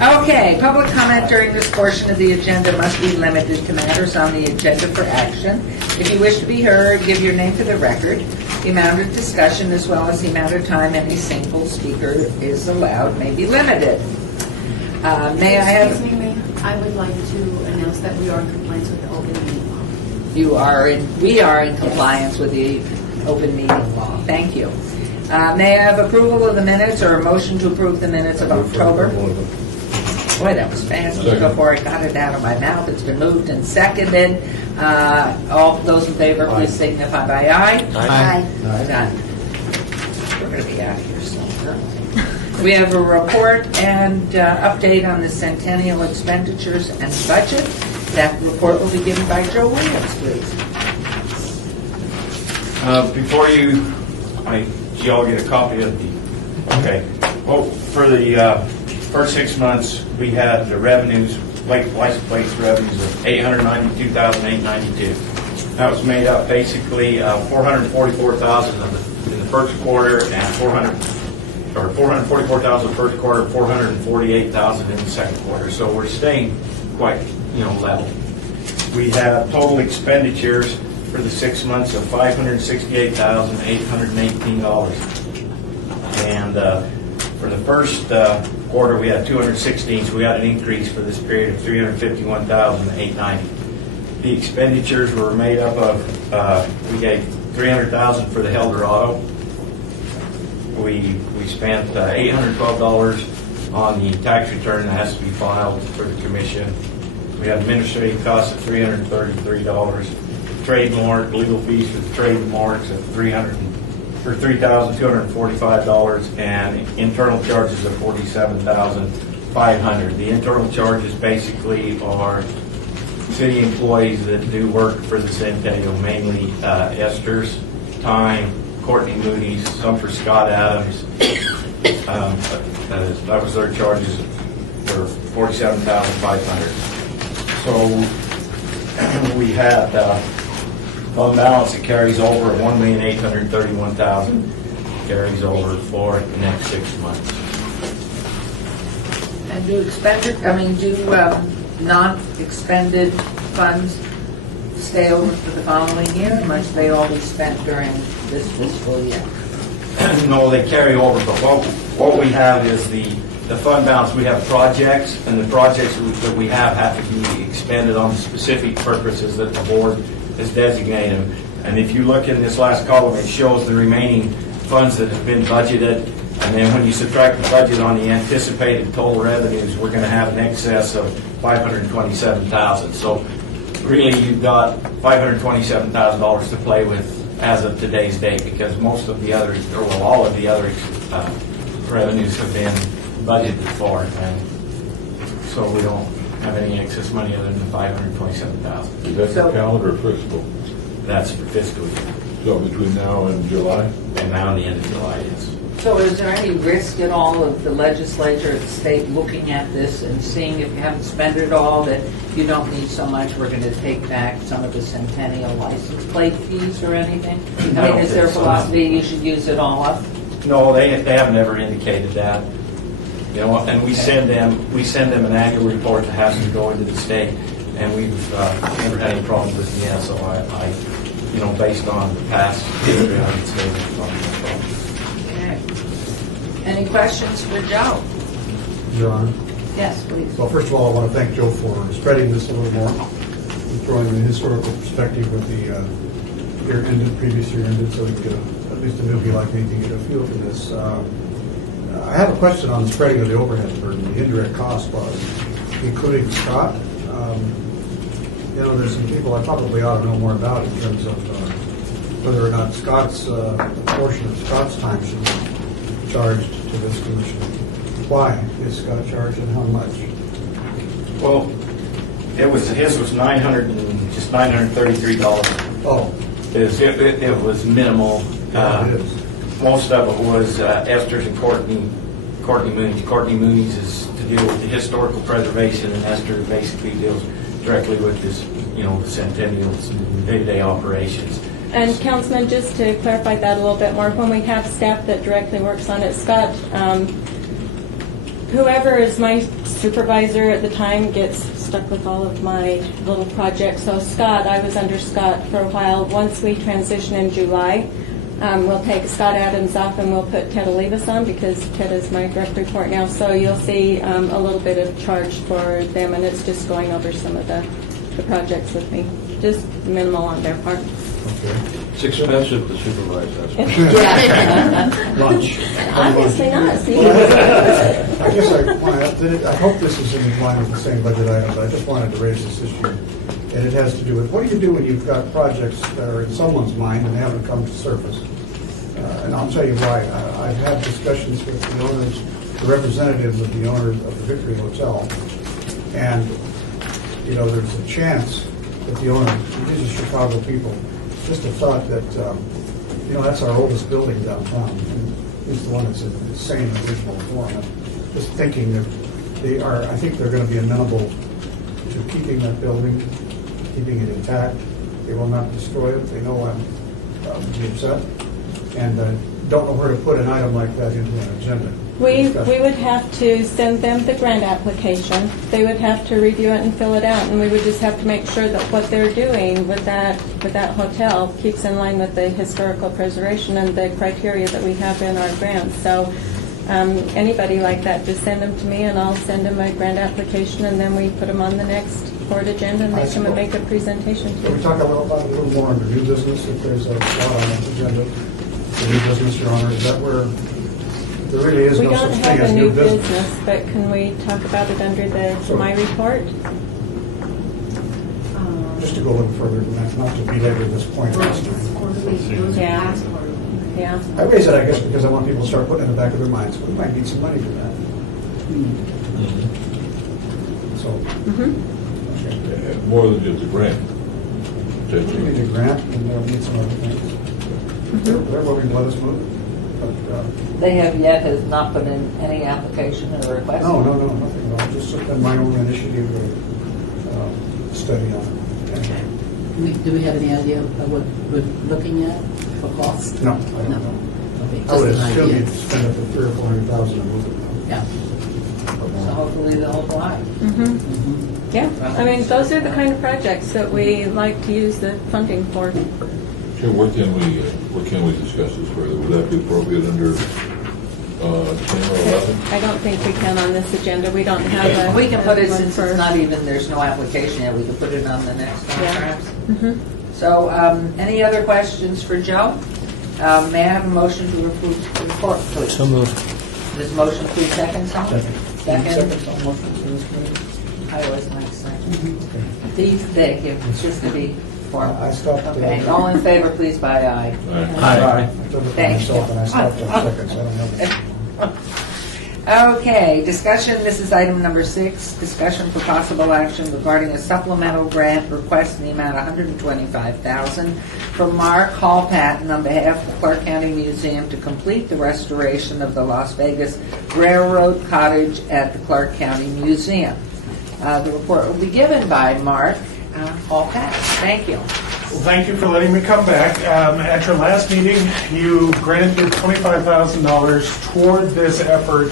Okay, public comment during this portion of the agenda must be limited to matters on the agenda for action. If you wish to be heard, give your name for the record. The amount of discussion as well as the amount of time any single speaker is allowed may be limited. May I have... Excuse me, Mayor. I would like to announce that we are in compliance with the open meeting law. We are in compliance with the open meeting law. Thank you. May I have approval of the minutes or a motion to approve the minutes of October? Boy, that was fast before I got it out of my mouth. It's been moved and seconded. All those in favor, please signify by aye. Aye. Done. We're going to be out of here soon. We have a report and update on the Centennial expenditures and budget. That report will be given by Joe Williams, please. Before you all get a copy of the, okay. Well, for the first 6 months, we had the revenues, license plates revenues of $892,892. That was made up basically $444,000 in the first quarter and $444,000 in the first quarter, $448,000 in the second quarter. So we're staying quite, level. We have total expenditures for the 6 months of $568,818. And for the first quarter, we had 216, so we had an increase for this period of $351,890. The expenditures were made up of, we gave $300,000 for the Eldorado. We spent $812 on the tax return that has to be filed for the commission. We had administrative costs of $333, trademark legal fees for the trademarks of $3,245, and internal charges of $47,500. The internal charges basically are city employees that do work for the Centennial, mainly Esther's, Time, Courtney Moody's, some for Scott Adams. That was their charges for $47,500. So we had fund balance that carries over at $1,831,000 carries over for the next 6 months. And do non-expended funds stay over for the following year, or must they all be spent during this fiscal year? No, they carry over, but what we have is the fund balance. We have projects, and the projects that we have to be expended on specific purposes that the board has designated. And if you look in this last column, it shows the remaining funds that have been budgeted, and then when you subtract the budget on the anticipated total revenues, we're going to have an excess of $527,000. So really, you've got $527,000 to play with as of today's date, because most of the other, or well, all of the other revenues have been budgeted for, and so we don't have any excess money other than $527,000. Is that for calendar or fiscal? That's for fiscal year. So between now and July? And now in the end of July, yes. So is there any risk at all of the legislature at the state looking at this and seeing if you haven't spent it all, that you don't need so much, we're going to take back some of the Centennial license plate fees or anything? I mean, is their philosophy you should use it all up? No, they have never indicated that. And we send them an annual report that has to go into the state, and we've never had any problems with it yet. So I based on the past history, I would say there's no problem. Okay. Any questions for Joe? Your Honor. Yes, please. Well, first of all, I want to thank Joe for spreading this a little more, and throwing the historical perspective with the previous year ended, so we can get at least a newbie like me to get a feel for this. I have a question on the spreading of the overhead burden. The indirect cost was, including Scott. There's some people I probably ought to know more about in terms of whether or not Scott's a portion of Scott's time should be charged to this commission. Why is Scott charged, and how much? Well, his was $933. Oh, It was minimal. yeah, it is. Most of it was Esther's and Courtney Mooney's. Courtney Mooney's is to deal with the historical preservation, and Esther basically deals directly with this, the Centennial's day-to-day operations. And Councilman, just to clarify that a little bit more, when we have staff that directly works on it, Scott whoever is my supervisor at the time gets stuck with all of my little projects. So Scott, I was under Scott for a while. Once we transition in July, we'll take Scott Adams off and we'll put Ted Olivas on because Ted is my direct report now. So you'll see a little bit of charge for them, and it's just going over some of the projects with me. Just minimal on their part. It's expensive to supervise that. Lunch. Obviously not. See? I guess I hope this is in line with the same budget item, but I just wanted to raise this issue. And it has to do with, what do you do when you've got projects that are in someone's mind and haven't come to surface? And I'll tell you why. I've had discussions with the owners, the representatives of the owners of the Victory Hotel, and, you know, there's a chance that the owners, these are Chicago people, just a thought that, you know, that's our oldest building downtown, and it's the one that's in the same original form. And just thinking that they are, I think they're going to be amenable to keeping that building, keeping it intact. They will not destroy it. They know I'm be upset, and don't know where to put an item like that into an agenda. We would have to send them the grant application. They would have to review it and fill it out, and we would just have to make sure that what they're doing with that hotel keeps in line with the historical preservation and the criteria that we have in our grants. So anybody like that, just send them to me, and I'll send them a grant application, and then we put them on the next board agenda, and they come and make a presentation. Can we talk a little more under new business, if there's a slot on that agenda? The new business, Your Honor, is that where there really is We no don't such have thing as a new new business? business, but can we talk about it under my report? Just to go a little further than that, not to belabor this point last time. Yeah. Yeah. I raise it, I guess, because I want people to start putting in the back of their minds, we might need some money for that. So, Mm-hmm. More than just a grant. we need a grant, and they'll need some other things. They're willing to let us move it. But, They have yet has not put in any application or request? no, nothing at all. Just my own initiative of study on it. Do we have any idea of what we're looking at for cost? No, I don't know. Okay, I would just an assume idea. you'd spend up to $300,000 or $400,000 to move it. Yeah. So hopefully they'll apply. Mm-hmm. Yeah, I mean, those are the kind of projects that we like to use the funding for. Sure, where can we discuss this further? Would that be appropriate under 10 or 11? I don't think we can on this agenda. We don't have a. We can put it, one since for- it's not even, there's no application yet, we can put it on the next one Yeah. perhaps. Mhm. So, any other questions for Joe? May I have a motion to approve the report, please? So moved. This motion, please, second, someone? Second. Second, motion for this meeting? I always like second. Okay. Thank you, it's just to be formal. I stopped. Okay, all in favor, please, by aye. I took it for Thank myself, you. and I stopped at second, so I don't have it. Okay, discussion, this is item number 6, discussion for possible action regarding a supplemental grant request in the amount of $125,000 from Mark Hall Patton on behalf of the Clark County Museum to complete the restoration of the Las Vegas Railroad Cottage at the Clark County Museum. The report will be given by Mark Hall Patton. Thank you. Well, thank you for letting me come back. At your last meeting, you granted $25,000 toward this effort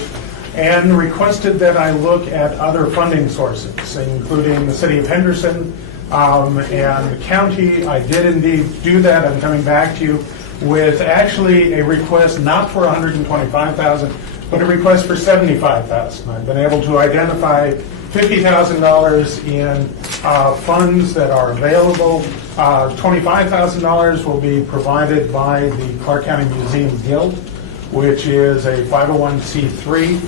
and requested that I look at other funding sources, including the City of Henderson and the county. I did indeed do that. I'm coming back to you with actually a request not for $125,000, but a request for $75,000. I've been able to identify $50,000 in funds that are available. $25,000 will be provided by the Clark County Museum Guild, which is a 501c3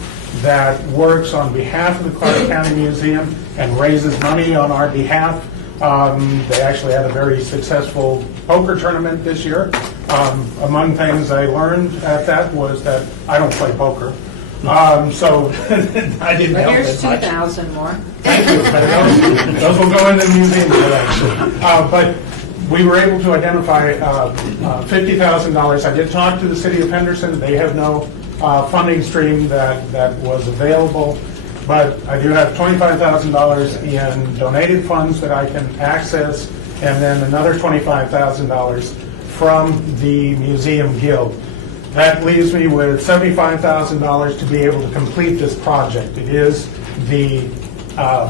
that works on behalf of the Clark County Museum and raises money on our behalf. They actually had a very successful poker tournament this year. Among things I learned at that was that I don't play poker. So I didn't But help here's it much. 2,000 more. Thank you. But those will go in the museum collection. But we were able to identify $50,000. I did talk to the City of Henderson. They have no funding stream that was available. But I do have $25,000 in donated funds that I can access, and then another $25,000 from the Museum Guild. That leaves me with $75,000 to be able to complete this project. It is the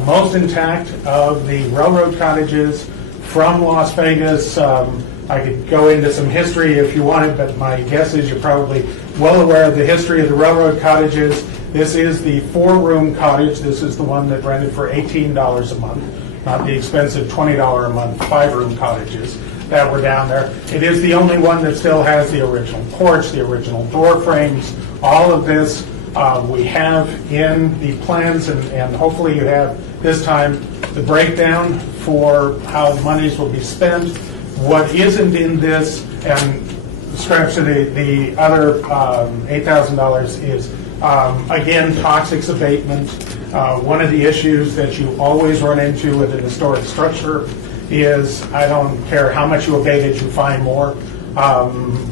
most intact of the railroad cottages from Las Vegas. I could go into some history if you wanted, but my guess is you're probably well aware of the history of the railroad cottages. This is the 4-room cottage. This is the one that rented for $18 a month, not the expensive $20 a month 5-room cottages that were down there. It is the only one that still has the original porch, the original door frames, all of this we have in the plans, and hopefully you have this time the breakdown for how the monies will be spent. What isn't in this, and scratch to the other $8,000 is, again, toxics abatement. One of the issues that you always run into with an historic structure is, I don't care how much you abate it, you find more.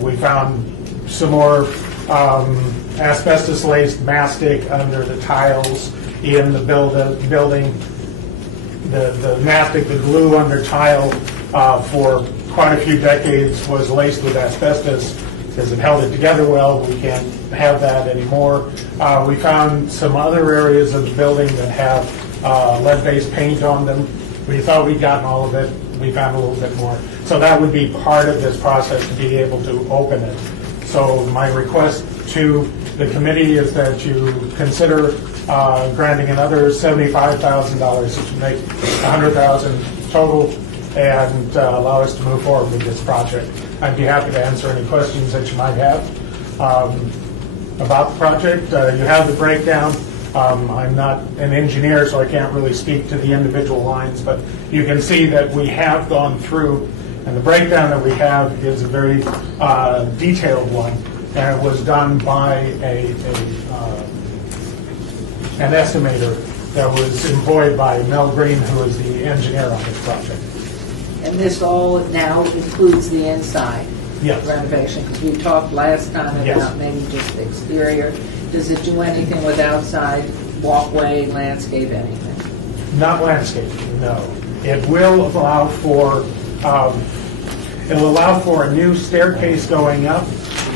We found some more asbestos-laced mastic under the tiles in the building. The mastic, the glue under tile for quite a few decades was laced with asbestos because it held it together well. We can't have that anymore. We found some other areas of the building that have lead-based paint on them. We thought we'd gotten all of it. We found a little bit more. So that would be part of this process to be able to open it. So my request to the committee is that you consider granting another $75,000, which would make $100,000 total, and allow us to move forward with this project. I'd be happy to answer any questions that you might have about the project. You have the breakdown. I'm not an engineer, so I can't really speak to the individual lines, but you can see that we have gone through, and the breakdown that we have is a very detailed one, and it was done by an estimator that was employed by Mel Green, who is the engineer on this project. And this all now includes the inside Yes. renovation, because we talked last time about Yes. maybe just the exterior. Does it do anything with outside walkway, landscape, anything? Not landscaping, no. It will allow for a new staircase going up.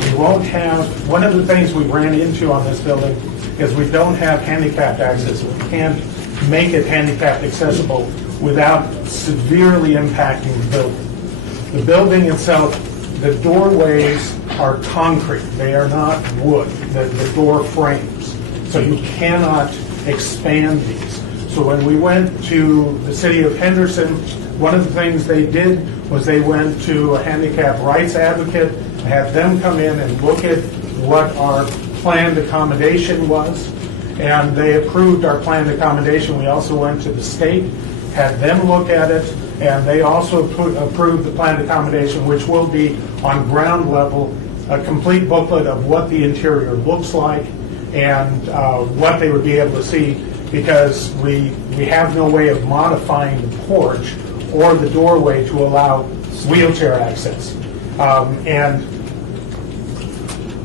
We won't have, one of the things we ran into on this building is we don't have handicapped access. We can't make it handicapped accessible without severely impacting the building. The building itself, the doorways are concrete. They are not wood, the door frames. So you cannot expand these. So when we went to the city of Henderson, one of the things they did was they went to a handicap rights advocate, had them come in and look at what our planned accommodation was, and they approved our planned accommodation. We also went to the state, had them look at it, and they also approved the planned accommodation, which will be on ground level, a complete booklet of what the interior looks like and what they would be able to see, because we have no way of modifying the porch or the doorway to allow wheelchair access. And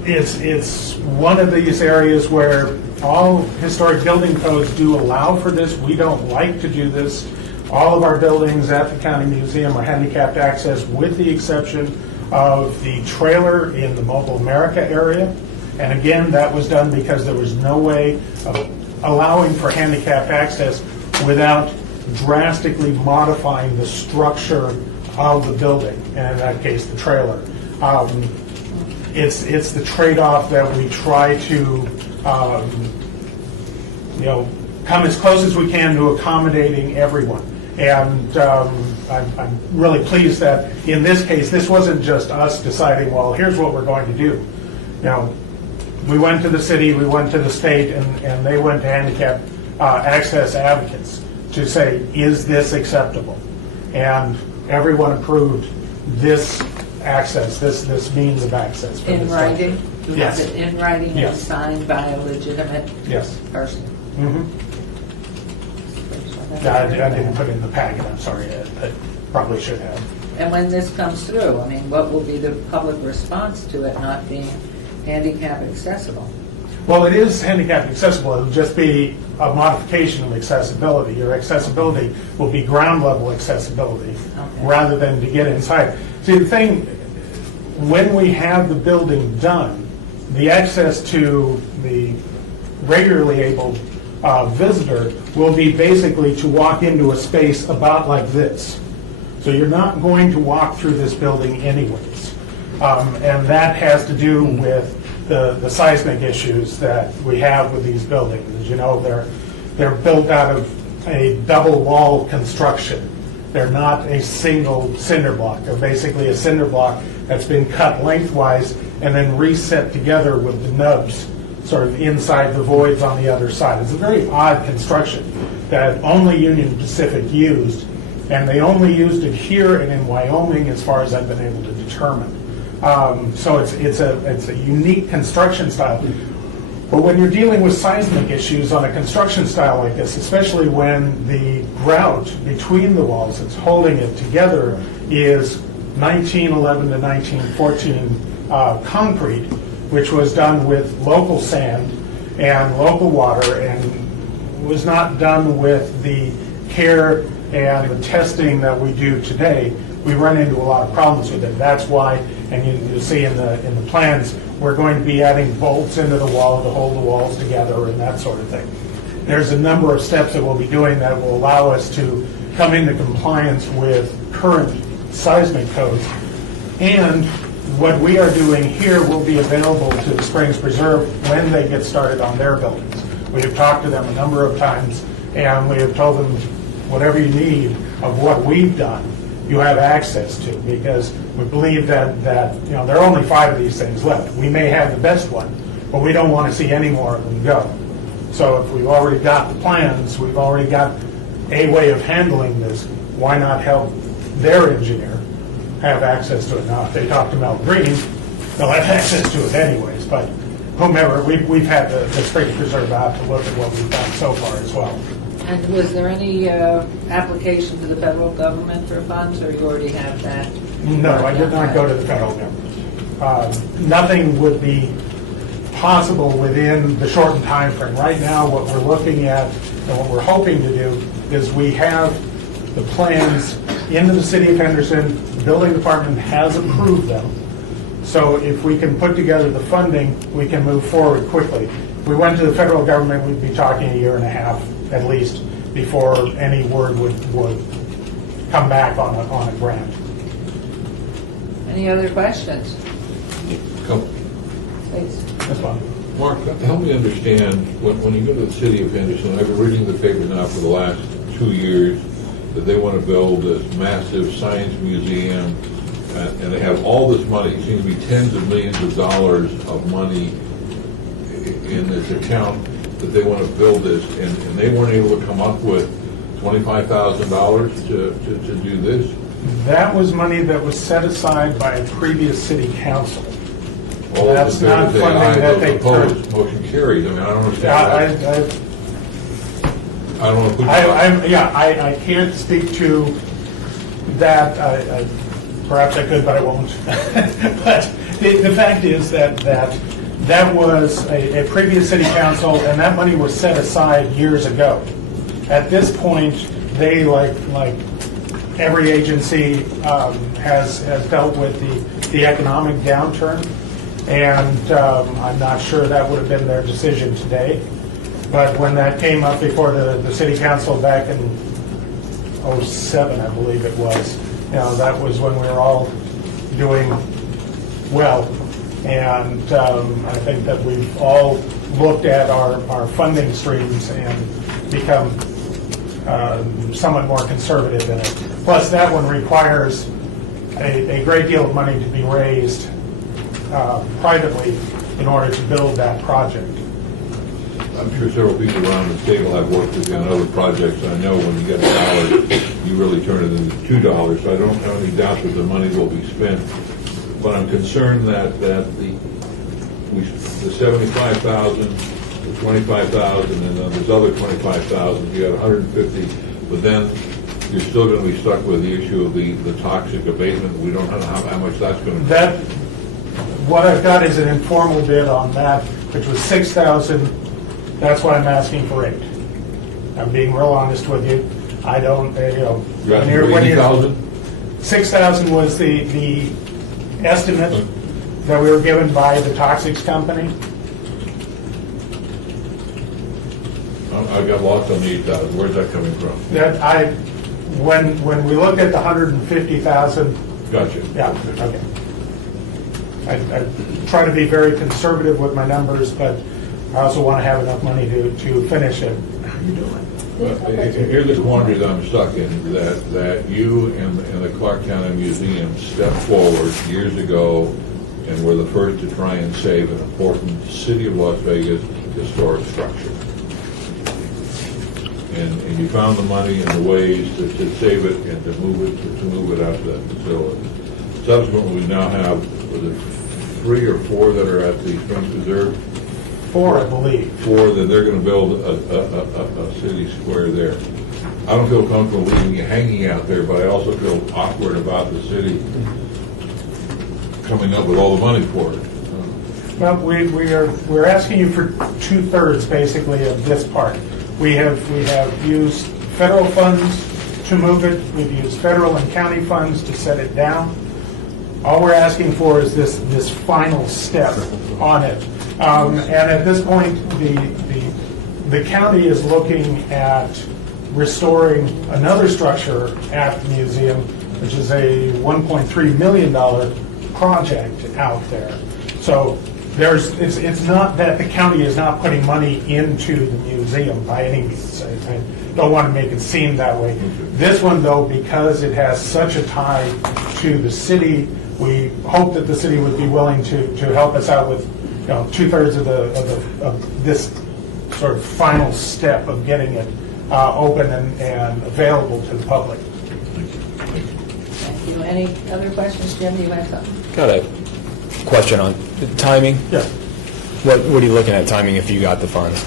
it's one of these areas where all historic building codes do allow for this. We don't like to do this. All of our buildings at the county museum are handicapped access, with the exception of the trailer in the Mobile America area. And again, that was done because there was no way of allowing for handicapped access without drastically modifying the structure of the building, and in that case, the trailer. It's the trade-off that we try to come as close as we can to accommodating everyone. And I'm really pleased that in this case, this wasn't just us deciding, well, here's what we're going to do. We went to the city, we went to the state, and they went to handicap access advocates to say, is this acceptable? And everyone approved this access, this means of access. For In this writing? structure. Yes. Is it in writing and Yes. signed by a legitimate Yes. person? Mhm. I didn't put it in the packet, I'm sorry, I probably should have. And when this comes through, I mean, what will be the public response to it not being handicap accessible? Well, it is handicap accessible. It'll just be a modification of accessibility. Your accessibility will be ground level accessibility rather than to get inside. See, the thing, when we have the building done, the access to the regularly able visitor will be basically to walk into a space about like this. So you're not going to walk through this building anyways. And that has to do with the seismic issues that we have with these buildings. As you know, they're built out of a double wall construction. They're not a single cinder block. They're basically a cinder block that's been cut lengthwise and then reset together with the nubs sort of inside the voids on the other side. It's a very odd construction that only Union Pacific used, and they only used it here and in Wyoming as far as I've been able to determine. So it's a unique construction style. But when you're dealing with seismic issues on a construction style like this, especially when the grout between the walls that's holding it together is 1911 to 1914 concrete, which was done with local sand and local water and was not done with the care and the testing that we do today, we run into a lot of problems with it. That's why, and you'll see in the plans, we're going to be adding bolts into the wall to hold the walls together and that sort of thing. There's a number of steps that we'll be doing that will allow us to come into compliance with current seismic codes. And what we are doing here will be available to the Springs Preserve when they get started on their buildings. We have talked to them a number of times, and we have told them whatever you need of what we've done, you have access to, because we believe that there are only 5 of these things left. We may have the best one, but we don't want to see any more of them go. So if we've already got the plans, we've already got a way of handling this, why not help their engineer have access to it? Now, if they talk to Mel Green, they'll have access to it anyways, but whomever, we've had the Springs Preserve out to look at what we've done so far as well. And was there any application to the federal government for funds, or you already have that? No, I did not go to the federal government. Nothing would be possible within the shortened time frame. Right now, what we're looking at and what we're hoping to do is we have the plans into the city of Henderson. The building department has approved them. So if we can put together the funding, we can move forward quickly. If we went to the federal government, we'd be talking 1.5 years at least before any word would come back on a grant. Any other questions? Come- Please. That's fine. Mark, help me understand, when you go to the city of Henderson, I've been reading the paper now for the last 2 years, that they want to build this massive science museum, and they have all this money. It seems to be tens of millions of dollars of money in this account that they want to build this, and they weren't able to come up with $25,000 to do this. That was money that was set aside by a previous city council. All That's not funding that they opposed. Motion carries. I mean, I don't understand. I don't want to put I can't speak to that. Perhaps I could, but I won't. But the fact is that was a previous city council, and that money was set aside years ago. At this point, they, like every agency, has dealt with the economic downturn, and I'm not sure that would have been their decision today. But when that came up before the city council back in 2007, I believe it was, that was when we were all doing well. And I think that we've all looked at our funding streams and become somewhat more conservative in it. Plus, that one requires a great deal of money to be raised privately in order to build that project. I'm sure several people around the table have worked with you on other projects. I know when you get $1, you really turn it into $2. So I don't have any doubt that the money will be spent. But I'm concerned that the 75,000, the 25,000, and then there's other 25,000. You got 150, but then you're still going to be stuck with the issue of the toxic abatement. We don't know how much that's going to cost. What I've got is an informal bid on that, which was 6,000. That's why I'm asking for 8. I'm being real honest with you. I don't, You're asking for 80,000? 6,000 was the estimate that we were given by the toxics company. I got lost on the 8,000. Where's that coming from? That when we looked at the 150,000, Gotcha. yeah, okay. I try to be very conservative with my numbers, but I also want to have enough money to finish it. How are you doing? Here's the quandary that I'm stuck in, that you and the Clark County Museum stepped forward years ago and were the first to try and save an important City of Las Vegas historic structure. And you found the money and the ways to save it and to move it out to that facility. Subsequently, we now have, was it 3 or 4 that are at the Springs Preserve? 4, I believe. 4 that they're going to build a city square there. I don't feel comfortable leaving you hanging out there, but I also feel awkward about the city coming up with all the money for it. Well, we're asking you for 2/3 basically of this part. We have used federal funds to move it. We've used federal and county funds to set it down. All we're asking for is this final step on it. And at this point, the county is looking at restoring another structure at the museum, which is a $1.3 million project out there. So it's not that the county is not putting money into the museum by any means. I don't want to make it seem that way. This one, though, because it has such a tie to the city, we hope that the city would be willing to help us out with 2/3 of this sort of final step of getting it open and available to the public. Thank you. Any other questions, Jim? Do you have something? Got a question on timing. Yeah. What are you looking at timing if you got the funds?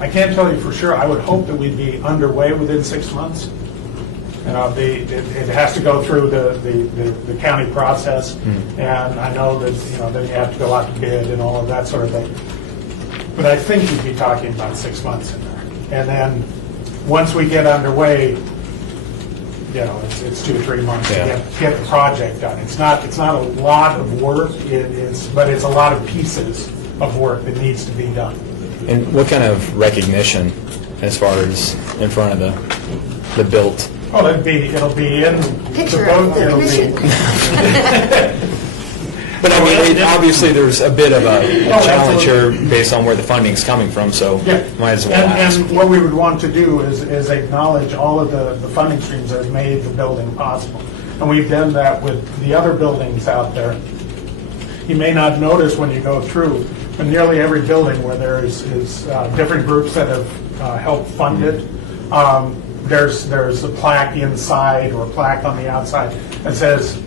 I can't tell you for sure. I would hope that we'd be underway within 6 months. It has to go through the county process, and I know that then you have to go out to bid and all of that sort of thing. But I think we'd be talking about 6 months in there, and then once we get underway, it's 2 or 3 months to get the project done. It's not a lot of work, but it's a lot of pieces of work that needs to be done. And what kind of recognition as far as in front of the built? Oh, it'll be in Picture the of boat. the It'll commission. But I mean, obviously there's a bit of a challenge absolutely. here based on where the funding's coming from, so Yeah. might as well ask. And what we would want to do is acknowledge all of the funding streams that have made the building possible. And we've done that with the other buildings out there. You may not notice when you go through, but nearly every building where there is different groups that have helped fund it, there's a plaque inside or a plaque on the outside that says,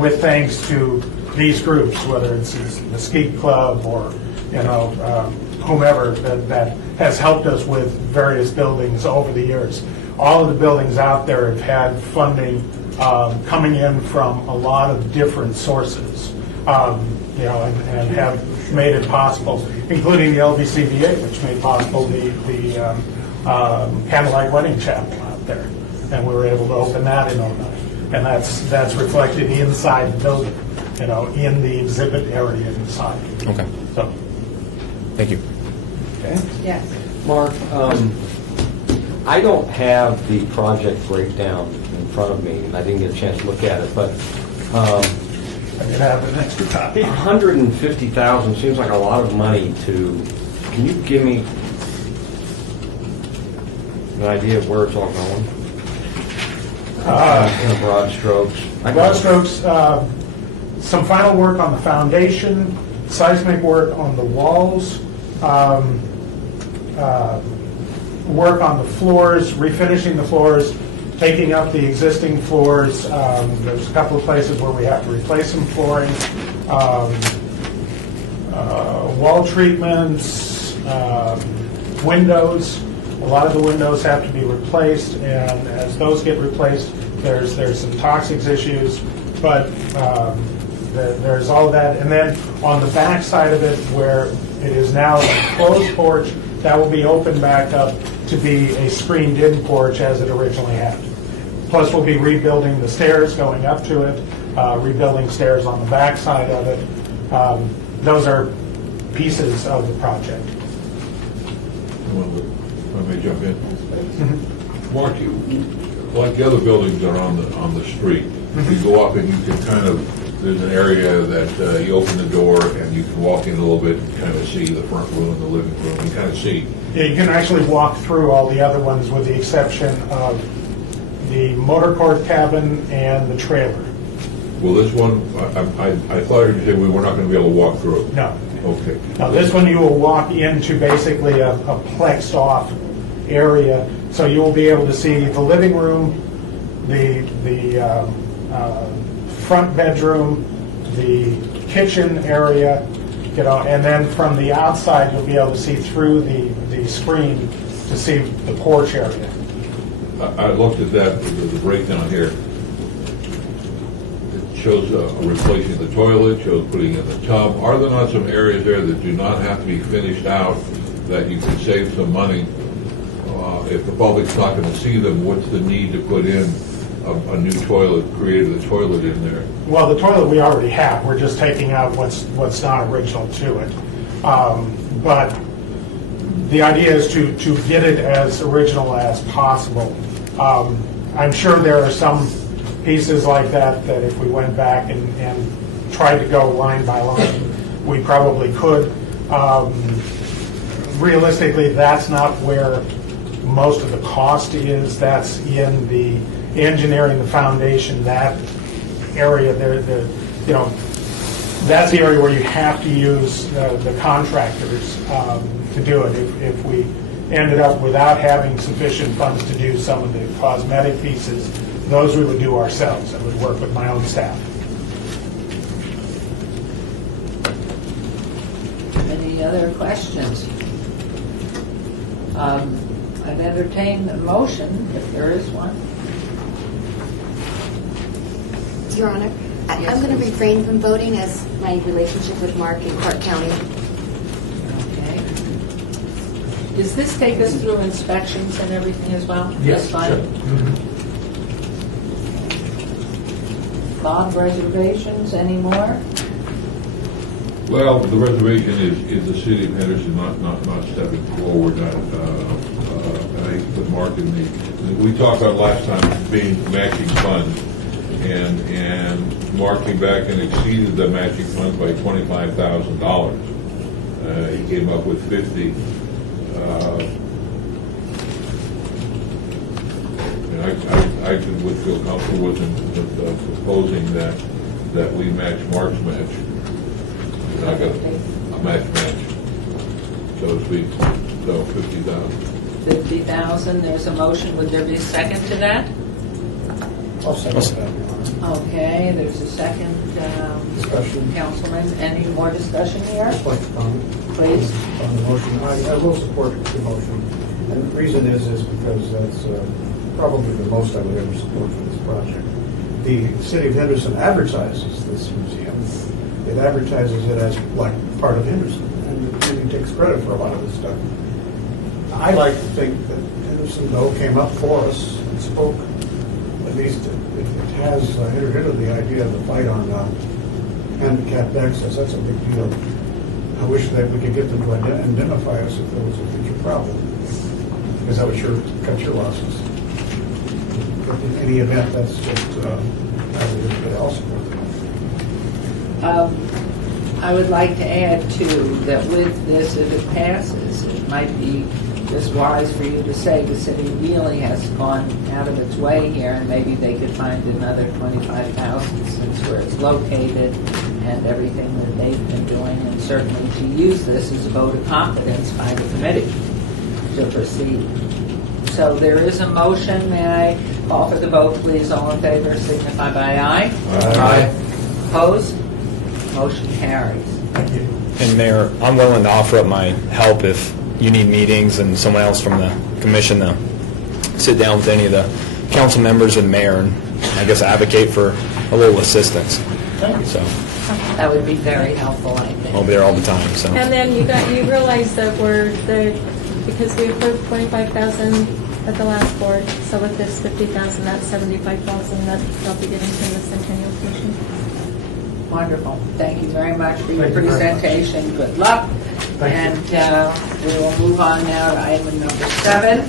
with thanks to these groups, whether it's the ski club or whomever that has helped us with various buildings over the years. All of the buildings out there have had funding coming in from a lot of different sources, and have made it possible, including the LVCVA, which made possible the Candlelight Wedding Chapel out there, and we were able to open that in 2009, and that's reflected inside the building, in the exhibit area inside. Okay. So, Thank you. okay. Yes. Mark, I don't have the project breakdown in front of me. I didn't get a chance to look at it, but I can have an extra copy. 150,000 seems like a lot of money to. Can you give me an idea of where it's all going? In broad strokes. Broad strokes, some final work on the foundation, seismic work on the walls, work on the floors, refinishing the floors, taking up the existing floors. There's a couple of places where we have to replace some flooring. Wall treatments, windows. A lot of the windows have to be replaced, and as those get replaced, there's some toxics issues, but there's all that. And then on the back side of it, where it is now a closed porch, that will be opened back up to be a screened-in porch as it originally had. Plus, we'll be rebuilding the stairs going up to it. rebuilding stairs on the backside of it. Those are pieces of the project. If I may jump in. Mark, like the other buildings that are on the street, you go up and you can kind of, there's an area that you open the door and you can walk in a little bit and kind of see the front room and the living room. You kind of see. Yeah, you can actually walk through all the other ones with the exception of the motor court cabin and the trailer. Well, this one, I thought you said we were not going to be able to walk through it. No. Okay. Now, this one you will walk into basically a plexed off area, so you will be able to see the living room, the front bedroom, the kitchen area, and then from the outside you'll be able to see through the screen to see the porch area. I looked at that, the breakdown here. It shows replacing the toilet, shows putting in the tub. Are there not some areas there that do not have to be finished out that you can save some money? If the public's not going to see them, what's the need to put in a new toilet, create a toilet in there? Well, the toilet we already have. We're just taking out what's not original to it. But the idea is to get it as original as possible. I'm sure there are some pieces like that if we went back and tried to go line by line, we probably could. Realistically, that's not where most of the cost is. That's in the engineering, the foundation, that area there. That's the area where you have to use the contractors to do it. If we ended up without having sufficient funds to do some of the cosmetic pieces, those we would do ourselves. I would work with my own staff. Any other questions? I'd entertain a motion, if there is one. Your Honor, Yes, I'm going to please. refrain from voting as my relationship with Mark in Clark County. Okay. Does this take us through inspections and everything as well? Yes, Fine. sure. Bond reservations, any more? Well, the reservation is the city of Henderson not stepping forward. I put Mark in we talked about last time being matching funds, and Mark came back and exceeded the matching funds by $25,000. He came up with 50. And I would feel comfortable with proposing that we match Mark's match. And I got a match, so to speak, so 50,000. 50,000, there's a motion. Would there be a second to that? I'll second that, Your Honor. Okay, there's a second. Discussion. Councilman, any more discussion here? Just like to comment Please. on the motion. I will support the motion. And the reason is because that's probably the most I would ever support for this project. The city of Henderson advertises this museum. It advertises it as like part of Henderson, and it takes credit for a lot of this stuff. I like to think that Henderson, though, came up for us and spoke. At least it has entered into the idea of the fight on handicapped access. That's a big deal. I wish that we could get them to identify us if there was a future problem, because that would sure cut your losses. But in any event, that's just as everybody else support it. I would like to add, too, that with this, if it passes, it might be just wise for you to say the city really has gone out of its way here, and maybe they could find another 25,000 since where it's located and everything that they've been doing, and certainly to use this as a vote of confidence by the committee to proceed. So there is a motion. May I call for the vote, please? All in favor signify by aye. Aye. Opposed? Motion carries. And Mayor, I'm willing to offer up my help if you need meetings and someone else from the commission to sit down with any of the council members and mayor and I guess advocate for a little assistance. So That would be very helpful, I think. I'll be there all the time. So And then you realize that because we approved 25,000 at the last board, so with this 50,000, that's 75,000 that they'll be getting from the Centennial Commission. Wonderful. Thank you very much for your Thank you very much. presentation. Good luck. Thank you. And we will move on now to item number 7.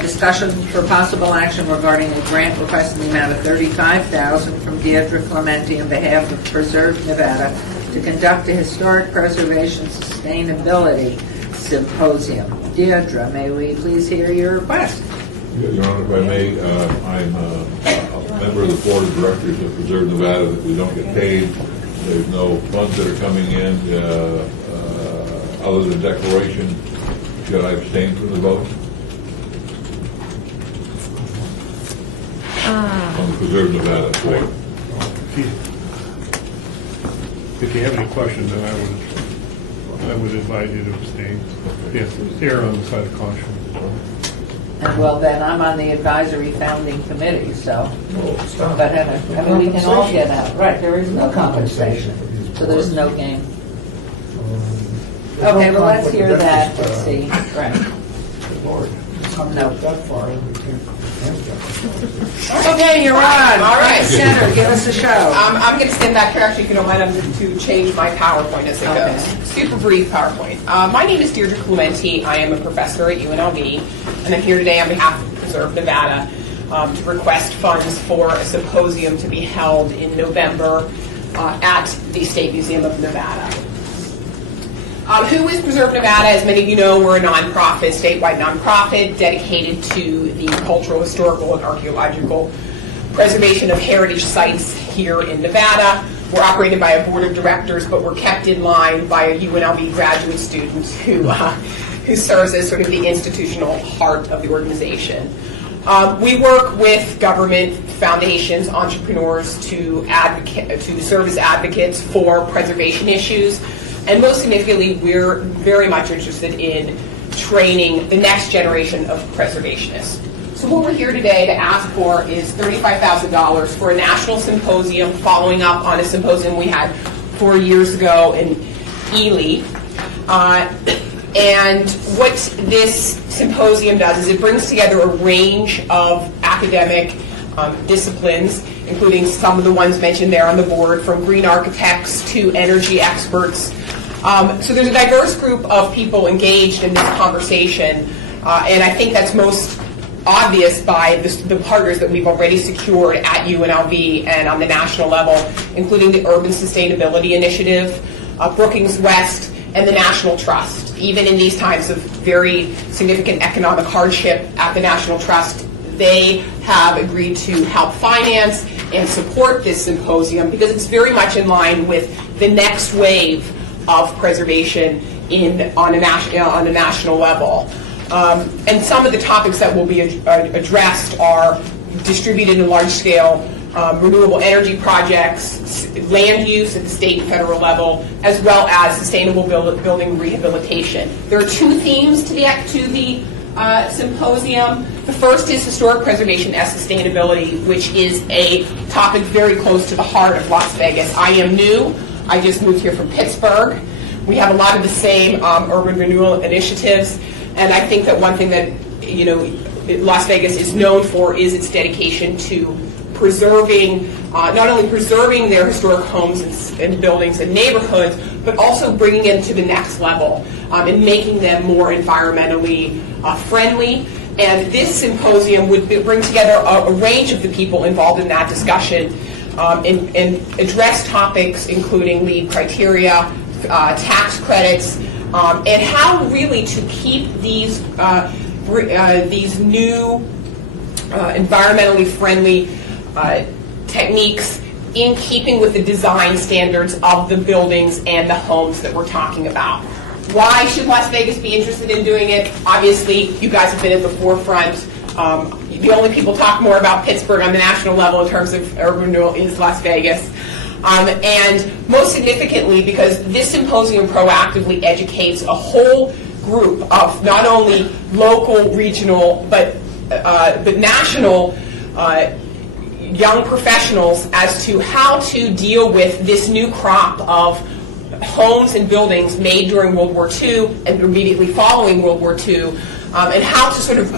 Discussion for possible action regarding a grant request in the amount of $35,000 from Deirdre Clementi on behalf of Preserve Nevada to conduct a historic preservation sustainability symposium. Deirdre, may we please hear your request? Your Honor, if I may, I'm a member of the board of directors of Preserve Nevada, that we don't get paid. There's no funds that are coming in other than declaration. Should I abstain from the vote? On the Preserve Nevada board. If you have any questions, then I would advise you to abstain. Yes, err on the side of caution. And well, then, I'm on the advisory founding committee, so, but I mean, we can all get out. Right, there is no compensation, so there's no gain. Okay, well, let's hear that. Let's see. Right. No. That far, we can't. Okay, you're on. All right. Center, give us a show. I'm going to stand back here, actually, if you don't mind, to change my PowerPoint as it goes. Super brief PowerPoint. My name is Deirdre Clementi. I am a professor at UNLV, and I'm here today on behalf of Preserve Nevada to request funds for a symposium to be held in November at the State Museum of Nevada. Who is Preserve Nevada? As many of you know, we're a nonprofit, statewide nonprofit dedicated to the cultural, historical, and archaeological preservation of heritage sites here in Nevada. We're operated by a board of directors, but we're kept in line by a UNLV graduate student who serves as sort of the institutional heart of the organization. We work with government, foundations, entrepreneurs to serve as advocates for preservation issues. And most significantly, we're very much interested in training the next generation of preservationists. So what we're here today to ask for is $35,000 for a national symposium following up on a symposium we had 4 years ago in Ely. And what this symposium does is it brings together a range of academic disciplines, including some of the ones mentioned there on the board, from green architects to energy experts. So there's a diverse group of people engaged in this conversation, and I think that's most obvious by the partners that we've already secured at UNLV and on the national level, including the Urban Sustainability Initiative, Brookings West, and the National Trust. Even in these times of very significant economic hardship at the National Trust, they have agreed to help finance and support this symposium because it's very much in line with the next wave of preservation on a national level. And some of the topics that will be addressed are distributed and large-scale renewable energy projects, land use at the state and federal level, as well as sustainable building rehabilitation. There are two themes to the symposium. The first is historic preservation as sustainability, which is a topic very close to the heart of Las Vegas. I am new. I just moved here from Pittsburgh. We have a lot of the same urban renewal initiatives, and I think that one thing that Las Vegas is known for is its dedication to preserving, not only preserving their historic homes and buildings and neighborhoods, but also bringing them to the next level and making them more environmentally friendly. And this symposium would bring together a range of the people involved in that discussion and address topics including lead criteria, tax credits, and how really to keep these new environmentally friendly techniques in keeping with the design standards of the buildings and the homes that we're talking about. Why should Las Vegas be interested in doing it? Obviously, you guys have been at the forefront. The only people talk more about Pittsburgh on the national level in terms of urban renewal is Las Vegas. And most significantly, because this symposium proactively educates a whole group of not only local, regional, but national young professionals as to how to deal with this new crop of homes and buildings made during World War II and immediately following World War II, and how to sort of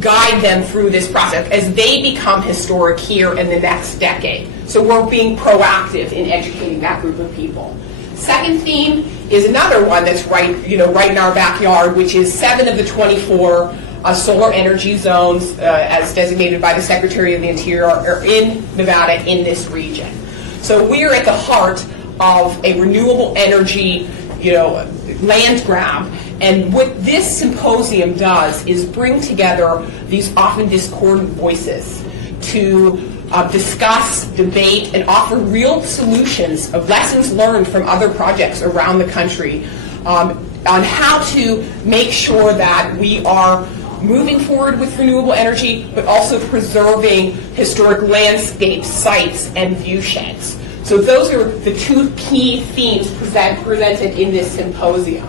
guide them through this process as they become historic here in the next decade. So we're being proactive in educating that group of people. Second theme is another one that's right in our backyard, which is 7 of the 24 solar energy zones as designated by the Secretary of the Interior are in Nevada in this region. So we're at the heart of a renewable energy, land grab. And what this symposium does is bring together these often discordant voices to discuss, debate, and offer real solutions of lessons learned from other projects around the country on how to make sure that we are moving forward with renewable energy, but also preserving historic landscapes, sites, and viewsheds. So those are the 2 key themes presented in this symposium.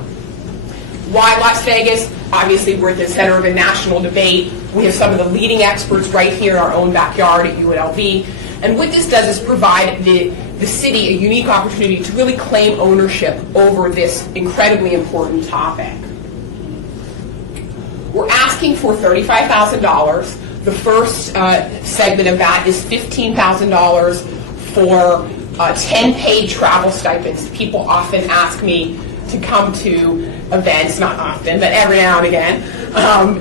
Why Las Vegas? Obviously, we're at the center of a national debate. We have some of the leading experts right here in our own backyard at UNLV. And what this does is provide the city a unique opportunity to really claim ownership over this incredibly important topic. We're asking for $35,000. The first segment of that is $15,000 for 10 paid travel stipends. People often ask me to come to events, not often, but every now and again,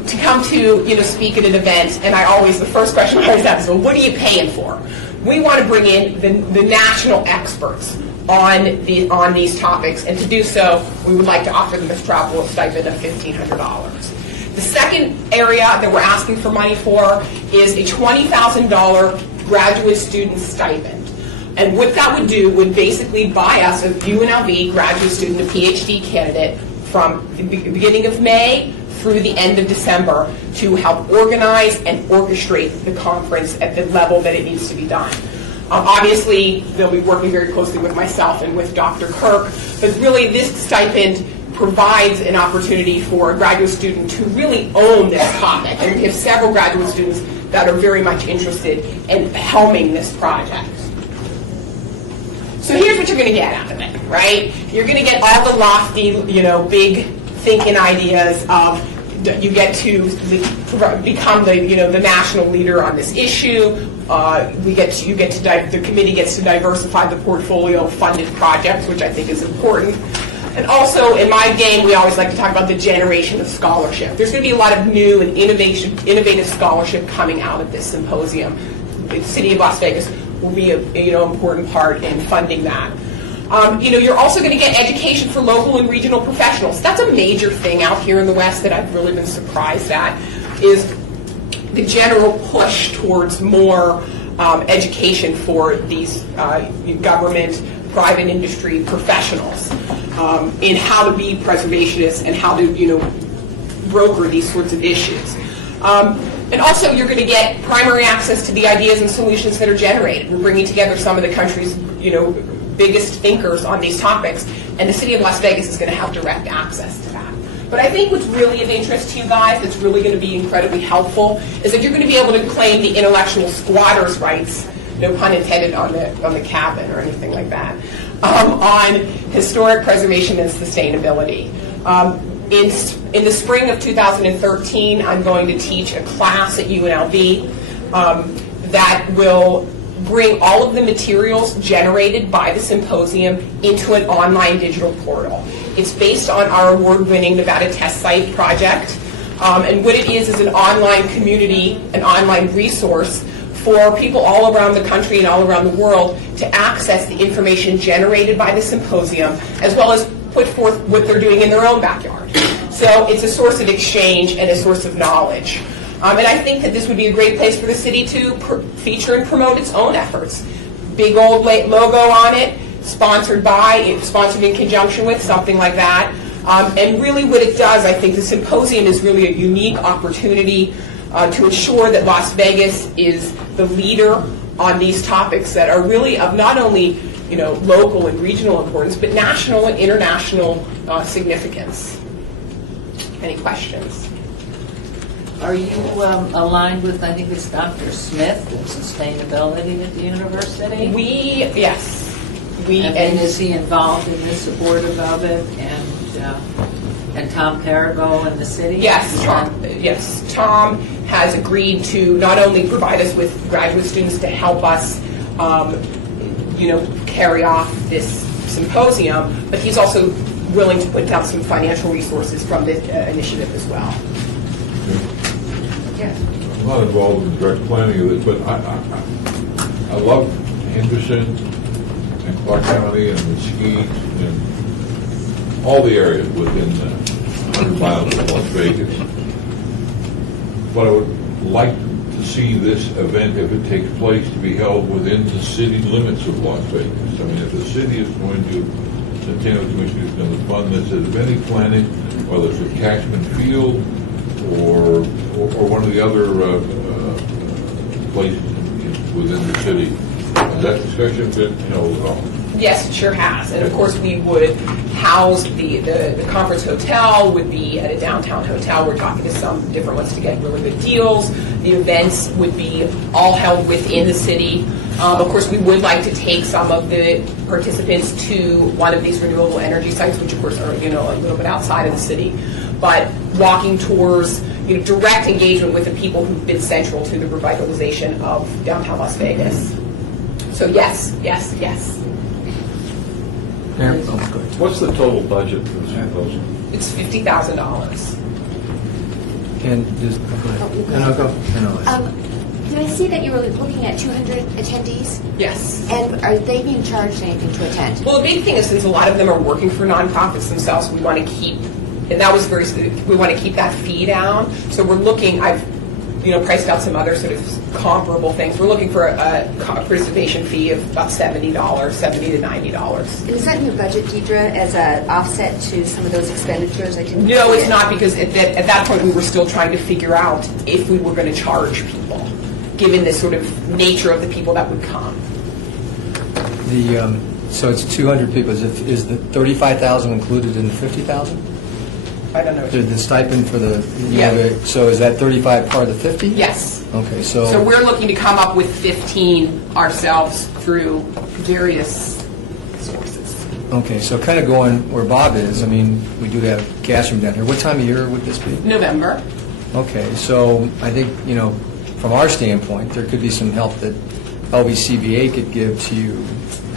to come to speak at an event. And the first question I always ask is, well, what are you paying for? We want to bring in the national experts on these topics, and to do so, we would like to offer them a travel stipend of $1,500. The second area that we're asking for money for is a $20,000 graduate student stipend. And what that would do would basically buy us a UNLV graduate student, a PhD candidate, from the beginning of May through the end of December to help organize and orchestrate the conference at the level that it needs to be done. Obviously, they'll be working very closely with myself and with Dr. Kirk, but really this stipend provides an opportunity for a graduate student to really own this topic. And we have several graduate students that are very much interested in helming this project. So here's what you're going to get out of it, right? You're going to get all the lofty, big thinking ideas of you get to become the national leader on this issue. The committee gets to diversify the portfolio of funded projects, which I think is important. And also, in my game, we always like to talk about the generation of scholarship. There's going to be a lot of new and innovative scholarship coming out of this symposium. The City of Las Vegas will be an important part in funding that. You're also going to get education for local and regional professionals. That's a major thing out here in the West that I've really been surprised at, is the general push towards more education for these government, private industry professionals in how to be preservationists and how to, broker these sorts of issues. And also, you're going to get primary access to the ideas and solutions that are generated. We're bringing together some of the country's, biggest thinkers on these topics, and the City of Las Vegas is going to have direct access to that. But I think what's really of interest to you guys, that's really going to be incredibly helpful, is that you're going to be able to claim the intellectual squatters' rights, no pun intended on the cabin or anything like that, on historic preservation and sustainability. In the spring of 2013, I'm going to teach a class at UNLV that will bring all of the materials generated by the symposium into an online digital portal. It's based on our award-winning Nevada Test Site project. And what it is an online community, an online resource for people all around the country and all around the world to access the information generated by the symposium, as well as put forth what they're doing in their own backyard. So it's a source of exchange and a source of knowledge. And I think that this would be a great place for the city to feature and promote its own efforts. Big old logo on it, sponsored in conjunction with, something like that. And really what it does, I think the symposium is really a unique opportunity to ensure that Las Vegas is the leader on these topics that are really of not only local and regional importance, but national and international significance. Any questions? Are you aligned with, I think it's Dr. Smith, in sustainability at the university? Yes. And is he involved in this, supportive of it, and Tom Carago in the city? Yes, Tom has agreed to not only provide us with graduate students to help us carry off this symposium, but he's also willing to put down some financial resources from the initiative as well. I'm not involved in direct planning of this, but I love Henderson and Clark County and Mesquite and all the areas within 100 miles of Las Vegas. But I would like to see this event, if it takes place, to be held within the city limits of Las Vegas. I mean, if the city is going to, Centennial Commission is going to fund this, is there any planning, whether it's a Cashman Field or one of the other places within the city? Has that discussion been held at all? Yes, it sure has. And of course, we would house the conference hotel would be at a downtown hotel. We're talking to some different ones to get really good deals. The events would be all held within the city. Of course, we would like to take some of the participants to one of these renewable energy sites, which of course are, a little bit outside of the city. But walking tours, direct engagement with the people who've been central to the revitalization of downtown Las Vegas. So yes, yes, yes. What's the total budget for this proposal? It's $50,000. And just, go ahead. Did I see that you were looking at 200 attendees? Yes. And are they being charged anything to attend? Well, the big thing is, since a lot of them are working for nonprofits themselves, we want to keep, and that was we want to keep that fee down. So we're looking, I've priced out some other sort of comparable things. We're looking for a participation fee of about $70 to $90. And is that in your budget, Deidre, as an offset to some of those expenditures? No, it's not, because at that point we were still trying to figure out if we were going to charge people, given the sort of nature of the people that would come. So it's 200 people. Is the 35,000 included in the 50,000? I don't know. The stipend for the Yeah. So is that 35 part of the 50? Yes. Okay, So we're looking to come up with 15 ourselves through various sources. Okay, so kind of going where Bob is. I mean, we do have Cashman down here. What time of year would this be? November. Okay, so I think, from our standpoint, there could be some help that LVCVA could give to you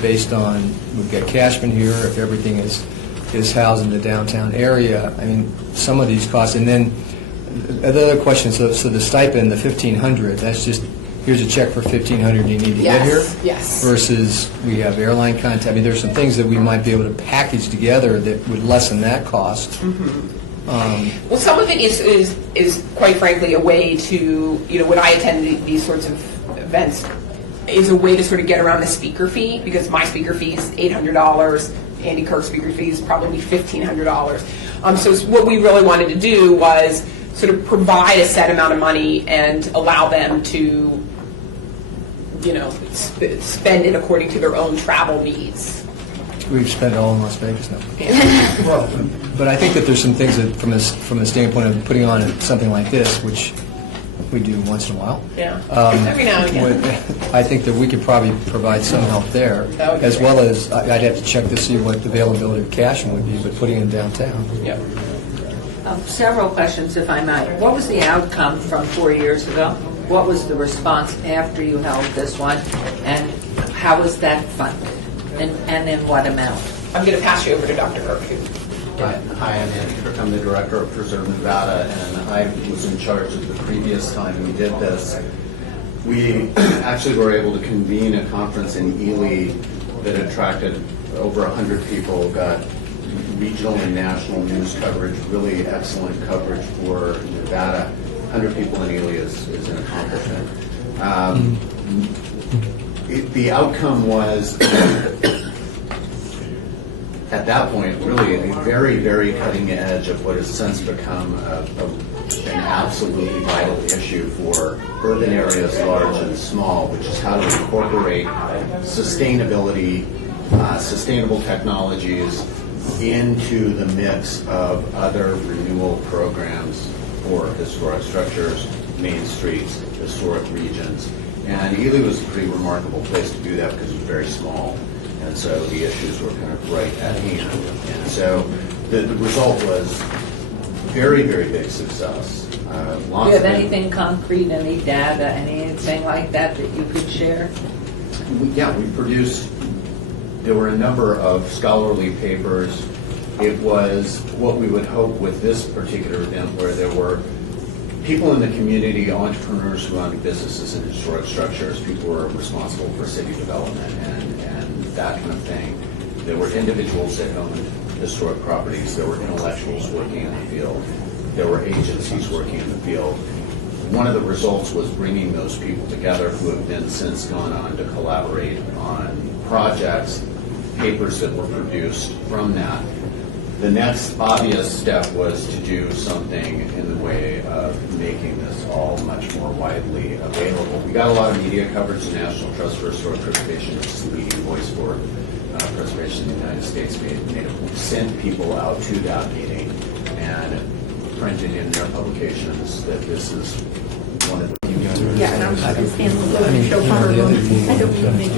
based on, we've got Cashman here, if everything is housed in the downtown area. I mean, some of these costs, and then the other question, so the stipend, the $1,500, that's just, here's a check for $1,500 you need to get here? Yes. Versus we have airline contact. I mean, there's some things that we might be able to package together that would lessen that cost. Mm-hmm. Well, some of it is quite frankly a way to, when I attend these sorts of events, is a way to sort of get around the speaker fee, because my speaker fee is $800. Andy Kirk's speaker fee is probably $1,500. So what we really wanted to do was sort of provide a set amount of money and allow them to, spend it according to their own travel needs. We've spent it all in Las Vegas now. But I think that there's some things that, from the standpoint of putting on something like this, which we do once in a while. Yeah, every now and again. I think that we could probably provide some help there, as well as I'd have to check to see what the availability of cash would be, but putting it downtown. Yeah. Several questions, if I might. What was the outcome from 4 years ago? What was the response after you held this one? And how was that funded? And in what amount? I'm going to pass you over to Dr. Kirk. Hi, I'm Andy Kirk. I'm the director of Preserve Nevada, and I was in charge of the previous time we did this. We actually were able to convene a conference in Ely that attracted over 100 people, got regional and national news coverage, really excellent coverage for Nevada. 100 people in Ely is an accomplishment. The outcome was, at that point, really a very, very cutting edge of what has since become an absolutely vital issue for urban areas large and small, which is how to incorporate sustainability, sustainable technologies into the mix of other renewal programs for historic structures, main streets, historic regions. And Ely was a pretty remarkable place to do that because it was very small. And so the issues were kind of right at hand. And so the result was very, very big success. Do you have anything concrete, any data, anything like that that you could share? we produced, there were a number of scholarly papers. It was what we would hope with this particular event, where there were people in the community, entrepreneurs who owned businesses in historic structures, people who were responsible for city development and that kind of thing. There were individuals that owned historic properties. There were intellectuals working in the field. There were agencies working in the field. One of the results was bringing those people together who have then since gone on to collaborate on projects, papers that were produced from that. The next obvious step was to do something in the way of making this all much more widely available. We got a lot of media coverage. The National Trust for Historic Preservation, which is the leading voice for preservation in the United States, sent people out to that meeting and printed in their publications that this is one of the... Yeah, and I'm show power. I don't need to make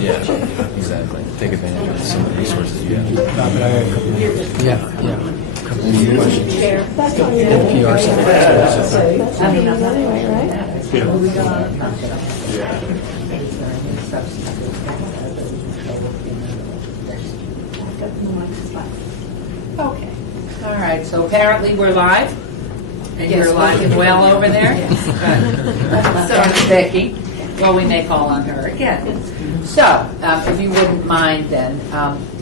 Yeah, exactly. Take advantage of some of the resources you have. Yeah. PR Okay. All right, so apparently we're live, and you're live and well over there? Good. So, Becky, well, we may call on her again. So, if you wouldn't mind then,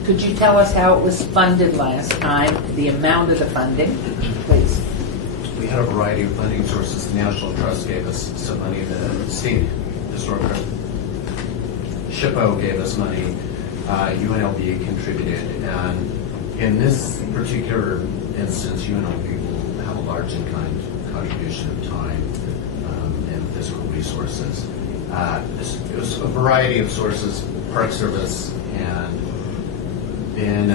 could you tell us how it was funded last time, the amount of the funding, please? We had a variety of funding sources. The National Trust gave us some money. The State Historic SHPO gave us money. UNLV contributed. And in this particular instance, UNLV will have a large in-kind contribution of time and physical resources. It was a variety of sources, Park Service, and then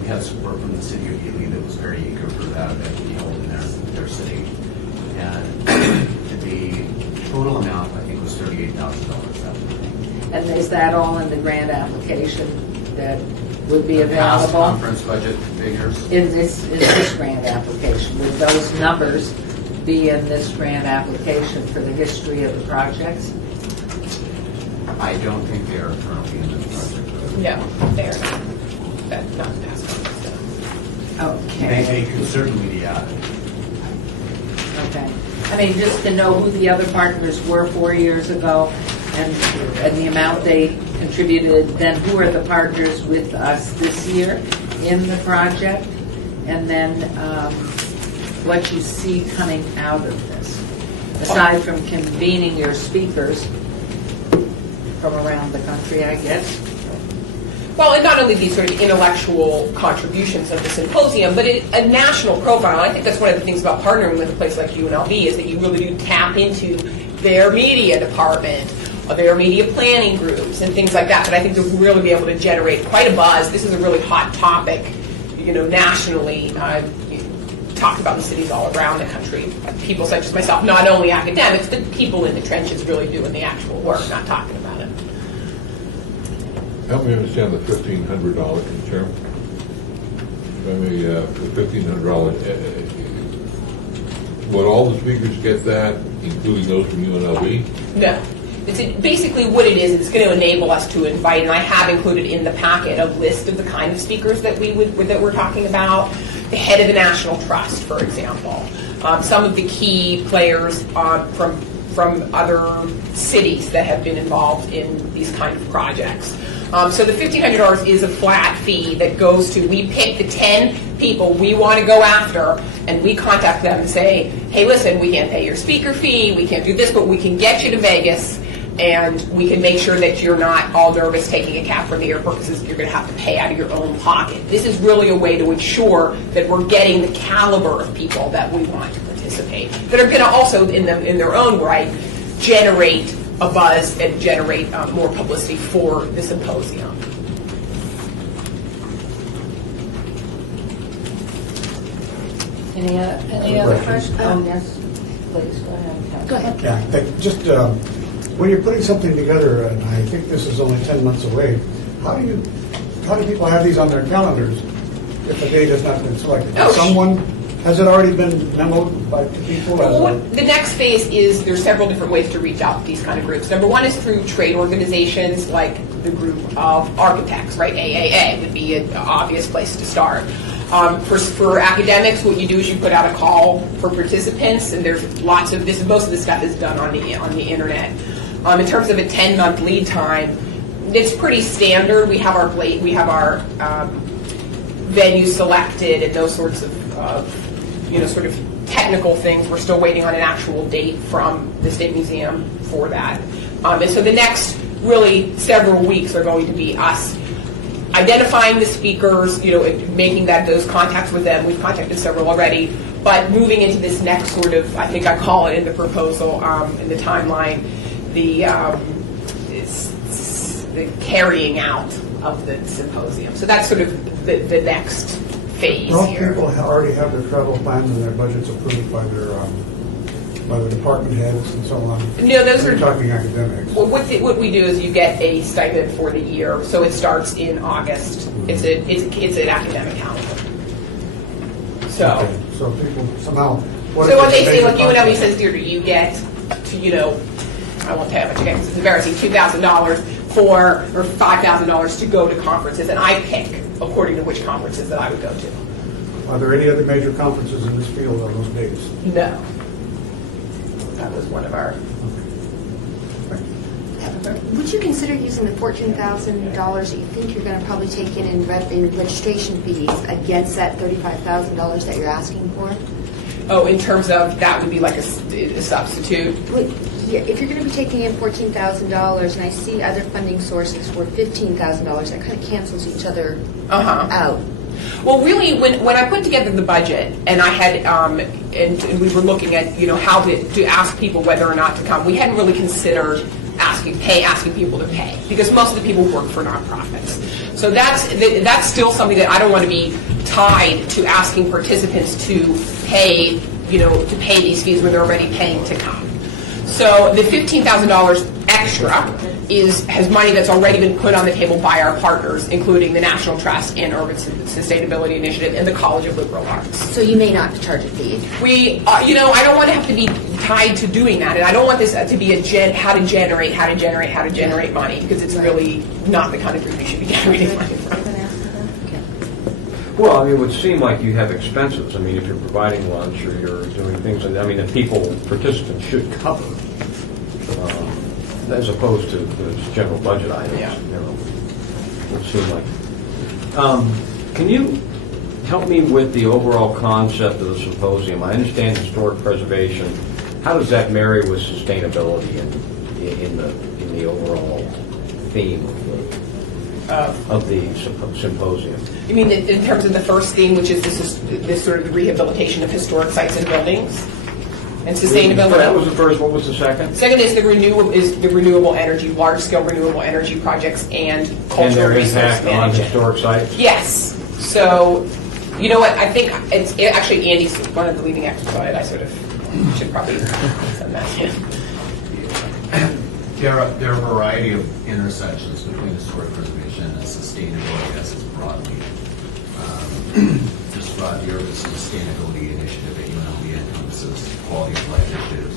we had support from the city of Ely that was very eager for that event to be held in their city. And the total amount, I think, was $38,000. And is that all in the grant application that would be Past available? conference budget figures. In this grant application, would those numbers be in this grant application for the history of the projects? I don't think they are currently in this project. No, they're not. That's not past conference. Okay. They could certainly be added. Okay. I mean, just to know who the other partners were 4 years ago and the amount they contributed, then who are the partners with us this year in the project, and then what you see coming out of this, aside from convening your speakers from around the country, I guess. Well, and not only these sort of intellectual contributions of the symposium, but a national profile. I think that's one of the things about partnering with a place like UNLV is that you really do tap into their media department, their media planning groups, and things like that. But I think to really be able to generate quite a buzz, this is a really hot topic, nationally. Talked about in cities all around the country. People such as myself, not only academics, but people in the trenches really doing the actual work, not talking about it. Help me understand the $1,500, Chairman. The $1,500. Would all the speakers get that, including those from UNLV? No. Basically what it is, it's going to enable us to invite, and I have included in the packet a list of the kind of speakers that we're talking about. The head of the National Trust, for example. Some of the key players from other cities that have been involved in these kind of projects. So the $1,500 is a flat fee that goes to, we pick the 10 people we want to go after, and we contact them and say, hey, listen, we can't pay your speaker fee, we can't do this, but we can get you to Vegas, and we can make sure that you're not all nervous taking a cab from the airport because you're going to have to pay out of your own pocket. This is really a way to ensure that we're getting the caliber of people that we want to participate, that are going to also, in their own right, generate a buzz and generate more publicity for the symposium. Any other questions? Oh, yes, please, go ahead. Go ahead. Yeah, just When you're putting something together, and I think this is only 10 months away, how do people have these on their calendars if a date has not been selected? Has it already been memoed by people? The next phase is there's several different ways to reach out to these kind of groups. Number one is through trade organizations like the group of architects, right? AAA would be an obvious place to start. For academics, what you do is you put out a call for participants, and there's lots of this. Most of this stuff is done on the internet. In terms of a 10-month lead time, it's pretty standard. We have our venue selected and those sorts of sort of technical things. We're still waiting on an actual date from the State Museum for that. And so the next really several weeks are going to be us identifying the speakers, making those contacts with them. We've contacted several already, but moving into this next sort of, I think I call it in the proposal, in the timeline, the carrying out of the symposium. So that's sort of the next phase Don't here. people already have their travel plans and their budgets approved by the department heads and so on? No, those We're are talking academics. Well, what we do is you get a stipend for the year, so it starts in August. It's an academic calendar. So, Okay, so people somehow. so what they say, like UNLV says, Deirdre, you get to, I won't tell you how much you get, 'cause it's embarrassing, $2,000 or $5,000 to go to conferences, and I pick according to which conferences that I would go to. Are there any other major conferences in this field on those dates? No. That was one of our. Would you consider using the $14,000 that you think you're going to probably take in registration fees against that $35,000 that you're asking for? Oh, in terms of that would be like a substitute? Yeah, if you're going to be taking in $14,000, and I see other funding sources for $15,000, that kind of cancels each other out. Well, really, when I put together the budget, and I had, and we were looking at, how to ask people whether or not to come, we hadn't really considered asking people to pay, because most of the people work for nonprofits. So that's still something that I don't want to be tied to asking participants to pay, to pay these fees when they're already paying to come. So the $15,000 extra has money that's already been put on the table by our partners, including the National Trust and Urban Sustainability Initiative and the College of Liberal Arts. So you may not charge a fee. I don't want to have to be tied to doing that, and I don't want this to be how to generate money, because it's really not the kind of group you should be generating money from. Well, I mean, it would seem like you have expenses. I mean, if you're providing lunch or you're doing things, that participants should cover, as opposed to the general budget items. Yeah. It would seem like. Can you help me with the overall concept of the symposium? I understand historic preservation. How does that marry with sustainability in the overall theme of the symposium? You mean in terms of the first theme, which is this sort of rehabilitation of historic sites and buildings and sustainability? That was the first. What was the second? Second is the renewable energy, large-scale renewable energy projects and cultural resource impact on management. historic sites? Yes. So, you know what? I think it's actually Andy's one of the leading experts on it. I sort of should probably send that to him. There are a variety of intersections between historic preservation and sustainability, as it's broadly described. The Urban Sustainability Initiative at UNLV encompasses quality of life issues,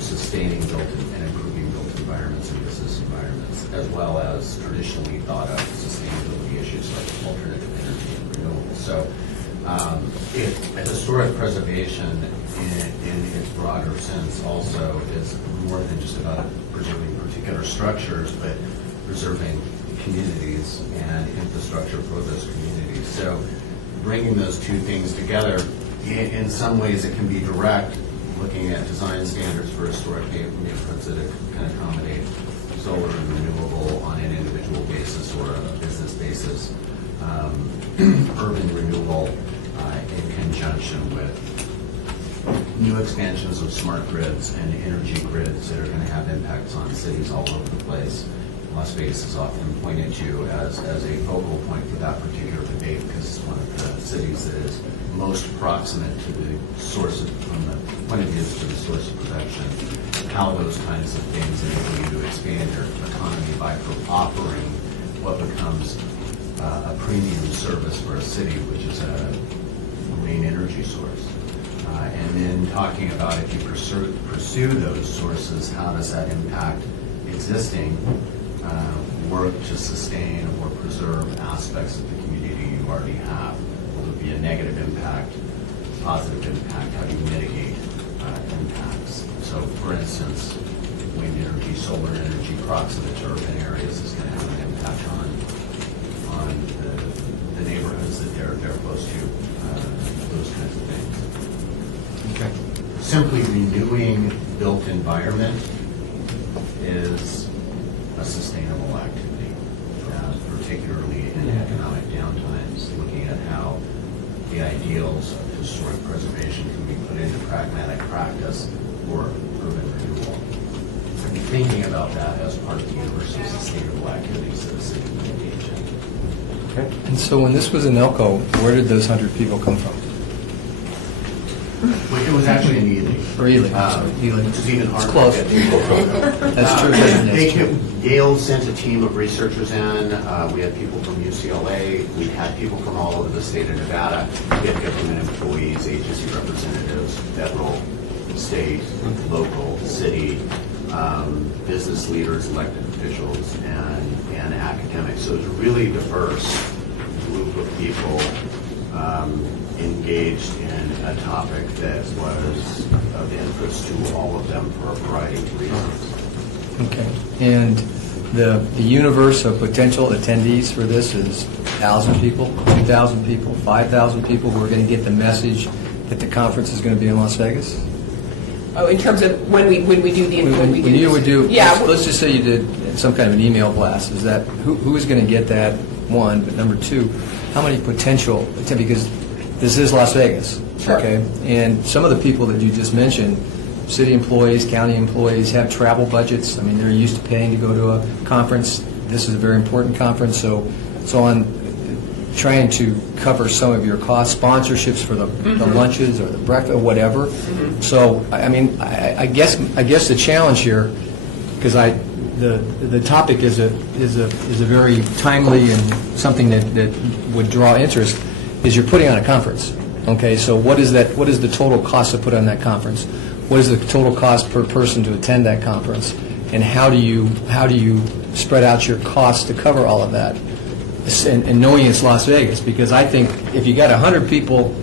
sustaining built and improving built environments and business environments, as well as traditionally thought of sustainability issues like alternative energy and renewables. So, historic preservation in its broader sense also is more than just about preserving particular structures, but preserving communities and infrastructure for those communities. So bringing those two things together, in some ways it can be direct, looking at design standards for historic neighborhoods that can accommodate solar and renewable on an individual basis or a business basis, urban renewal in conjunction with new expansions of smart grids and energy grids that are going to have impacts on cities all over the place. Las Vegas is often pointed to as a focal point for that particular debate because it's one of the cities that is most proximate to the source of, from the point of view to the source of production. how those kinds of things enable you to expand your economy by offering what becomes a premium service for a city, which is a main energy source. And then talking about if you pursue those sources, how does that impact existing work to sustain or preserve aspects of the community you already have? Will there be a negative impact, positive impact? How do you mitigate impacts? So, for instance, wind energy, solar energy, proximate to urban areas is going to have an impact on the neighborhoods that they're close to, those kinds of things. Okay. Simply renewing built environment is a sustainable activity, particularly in economic downtimes, looking at how the ideals of historic preservation can be put into pragmatic practice for urban renewal. And thinking about that as part of the universe of sustainable activities that the city can engage in. Okay. And so when this was in Elko, where did those 100 people come from? Well, it was actually in Ely. Or Ely, Ely. Which is even harder. It's close. to get people from. That's true. They Yale sent a team of researchers in. We had people from UCLA. We had people from all over the state of Nevada. We had government employees, agency representatives, federal, state, local, city, business leaders, elected officials, and academics. So it's a really diverse group of people engaged in a topic that was of interest to all of them for a variety of reasons. Okay. And the universe of potential attendees for this is 1,000 people, 2,000 people, 5,000 people who are going to get the message that the conference is going to be in Las Vegas? Oh, in terms of when we do the When you would do, yeah, let's just say you did some kind of an email blast. Is that who is going to get that? One, but number two, how many potential? Because this is Las Vegas, sure. Okay, and some of the people that you just mentioned, city employees, county employees, have travel budgets. I mean, they're used to paying to go to a conference. This is a very important conference, so on trying to cover some of your costs, sponsorships for the lunches or the breakfast or whatever. Mm-hmm. So, I mean, I guess the challenge here, because the topic is a very timely and something that would draw interest, is you're putting on a conference. Okay, so what is the total cost to put on that conference? What is the total cost per person to attend that conference? And how do you spread out your costs to cover all of that? And knowing it's Las Vegas, because I think if you got 100 people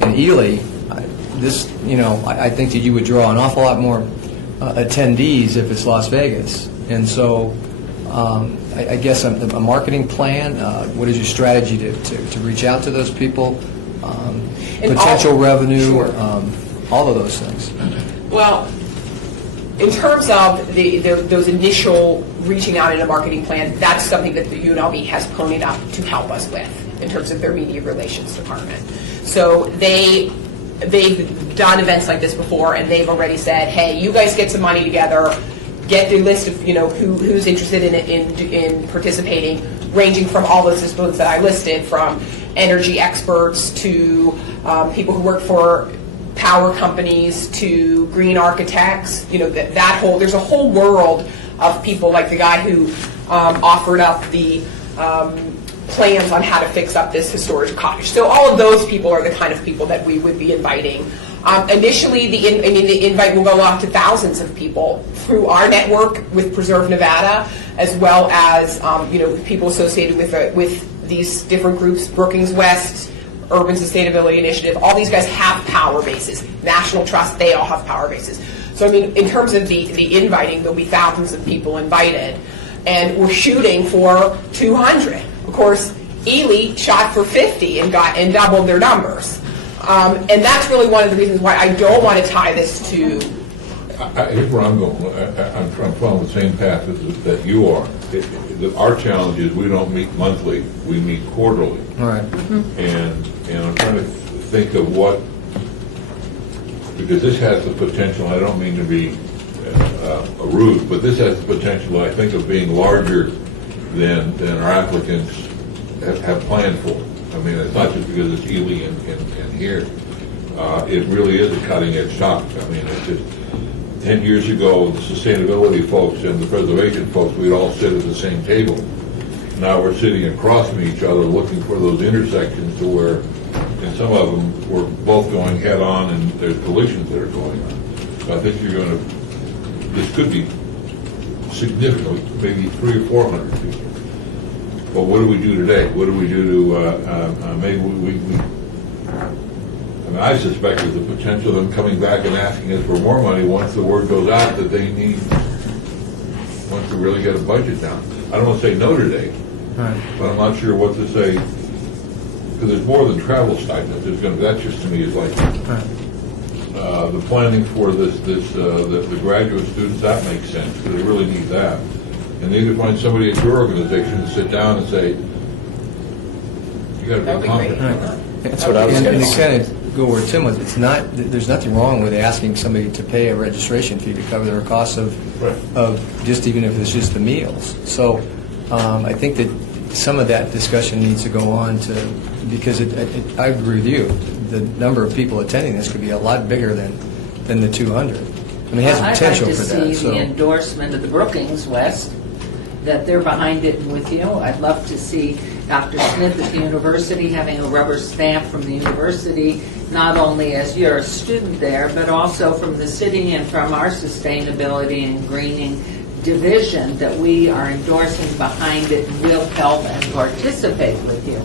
in Ely, I think that you would draw an awful lot more attendees if it's Las Vegas. And so, I guess a marketing plan. What is your strategy to reach out to those people? Potential revenue, sure. All of those things. Well, in terms of those initial reaching out in a marketing plan, that's something that the UNLV has ponied up to help us with in terms of their media relations department. So they've done events like this before, and they've already said, hey, you guys get some money together, get the list of who's interested in participating, ranging from all those disciplines that I listed, from energy experts to people who work for power companies to green architects. There's a whole world of people, like the guy who offered up the plans on how to fix up this historic cottage. So all of those people are the kind of people that we would be inviting. Initially, the invite will go out to thousands of people through our network with Preserve Nevada, as well as people associated with these different groups, Brookings West, Urban Sustainability Initiative. All these guys have power bases. National Trust, they all have power bases. So, I mean, in terms of the inviting, there'll be thousands of people invited. And we're shooting for 200. Of course, Ely shot for 50 and doubled their numbers. And that's really one of the reasons why I don't want to tie this to... Here's where I'm going. I'm trying to follow the same path that you are. Our challenge is we don't meet monthly, we meet quarterly. All right. Mm-hmm. And I'm trying to think of what, because this has the potential, I don't mean to be rude, but this has the potential, I think, of being larger than our applicants have planned for. I mean, it's not just because it's Ely and here. It really is a cutting-edge topic. I mean, it's just, 10 years ago, the sustainability folks and the preservation folks, we'd all sit at the same table. Now we're sitting across from each other looking for those intersections to where, and some of them, we're both going head-on and there's collisions that are going on. So I think you're going to, this could be significantly, maybe 300 or 400 people. But what do we do today? What do we do to, maybe I mean, I suspect there's a potential of them coming back and asking us for more money once the word goes out that they need, once we really get a budget down. I don't want to say no today, but I'm not sure what to say, because there's more than travel stipends. There's going to, that just to me is like, the planning for the graduate students, that makes sense, because they really need that. And they need to find somebody at your organization to sit down and say, you got to be confident. That's what I was going to say. And to kind of go where Tim was, it's not, there's nothing wrong with asking somebody to pay a registration fee to cover their costs of just even if it's just the meals. So I think that some of that discussion needs to go on to, because I agree with you, the number of people attending this could be a lot bigger than the 200. I mean, it has potential for that. I'd like to see the endorsement of the Brookings West, that they're behind it and with you. I'd love to see Dr. Smith at the university having a rubber stamp from the university, not only as you're a student there, but also from the city and from our sustainability and greening division, that we are endorsing behind it and will help and participate with you.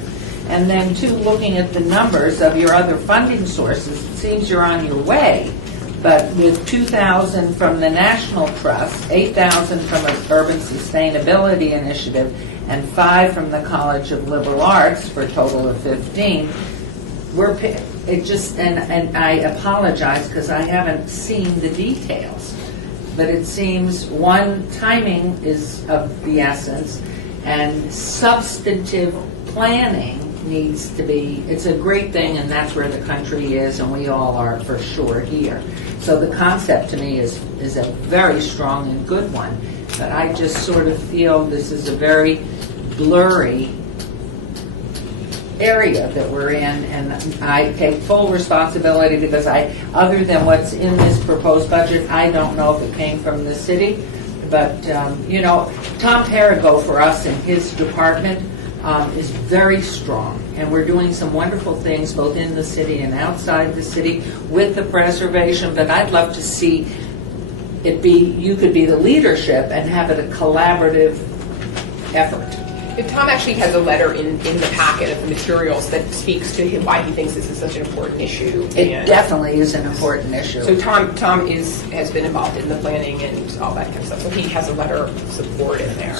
And then, too, looking at the numbers of your other funding sources, it seems you're on your way. But with $2,000 from the National Trust, $8,000 from an Urban Sustainability Initiative, and $5,000 from the College of Liberal Arts, for a total of $15,000, it just, and I apologize because I haven't seen the details, but it seems, one, timing is of the essence, and substantive planning needs to be, it's a great thing, and that's where the country is, and we all are for sure here. So the concept to me is a very strong and good one, but I just sort of feel this is a very blurry area that we're in, and I take full responsibility because other than what's in this proposed budget, I don't know if it came from the city, but you know, Tom Perigo for us in his department is very strong, and we're doing some wonderful things both in the city and outside the city with the preservation, but I'd love to see it be, you could be the leadership and have it a collaborative effort. Tom actually has a letter in the packet of the materials that speaks to him why he thinks this is such an important issue. It definitely is an important issue. So Tom has been involved in the planning and all that kind of stuff. So he has a letter of support in there.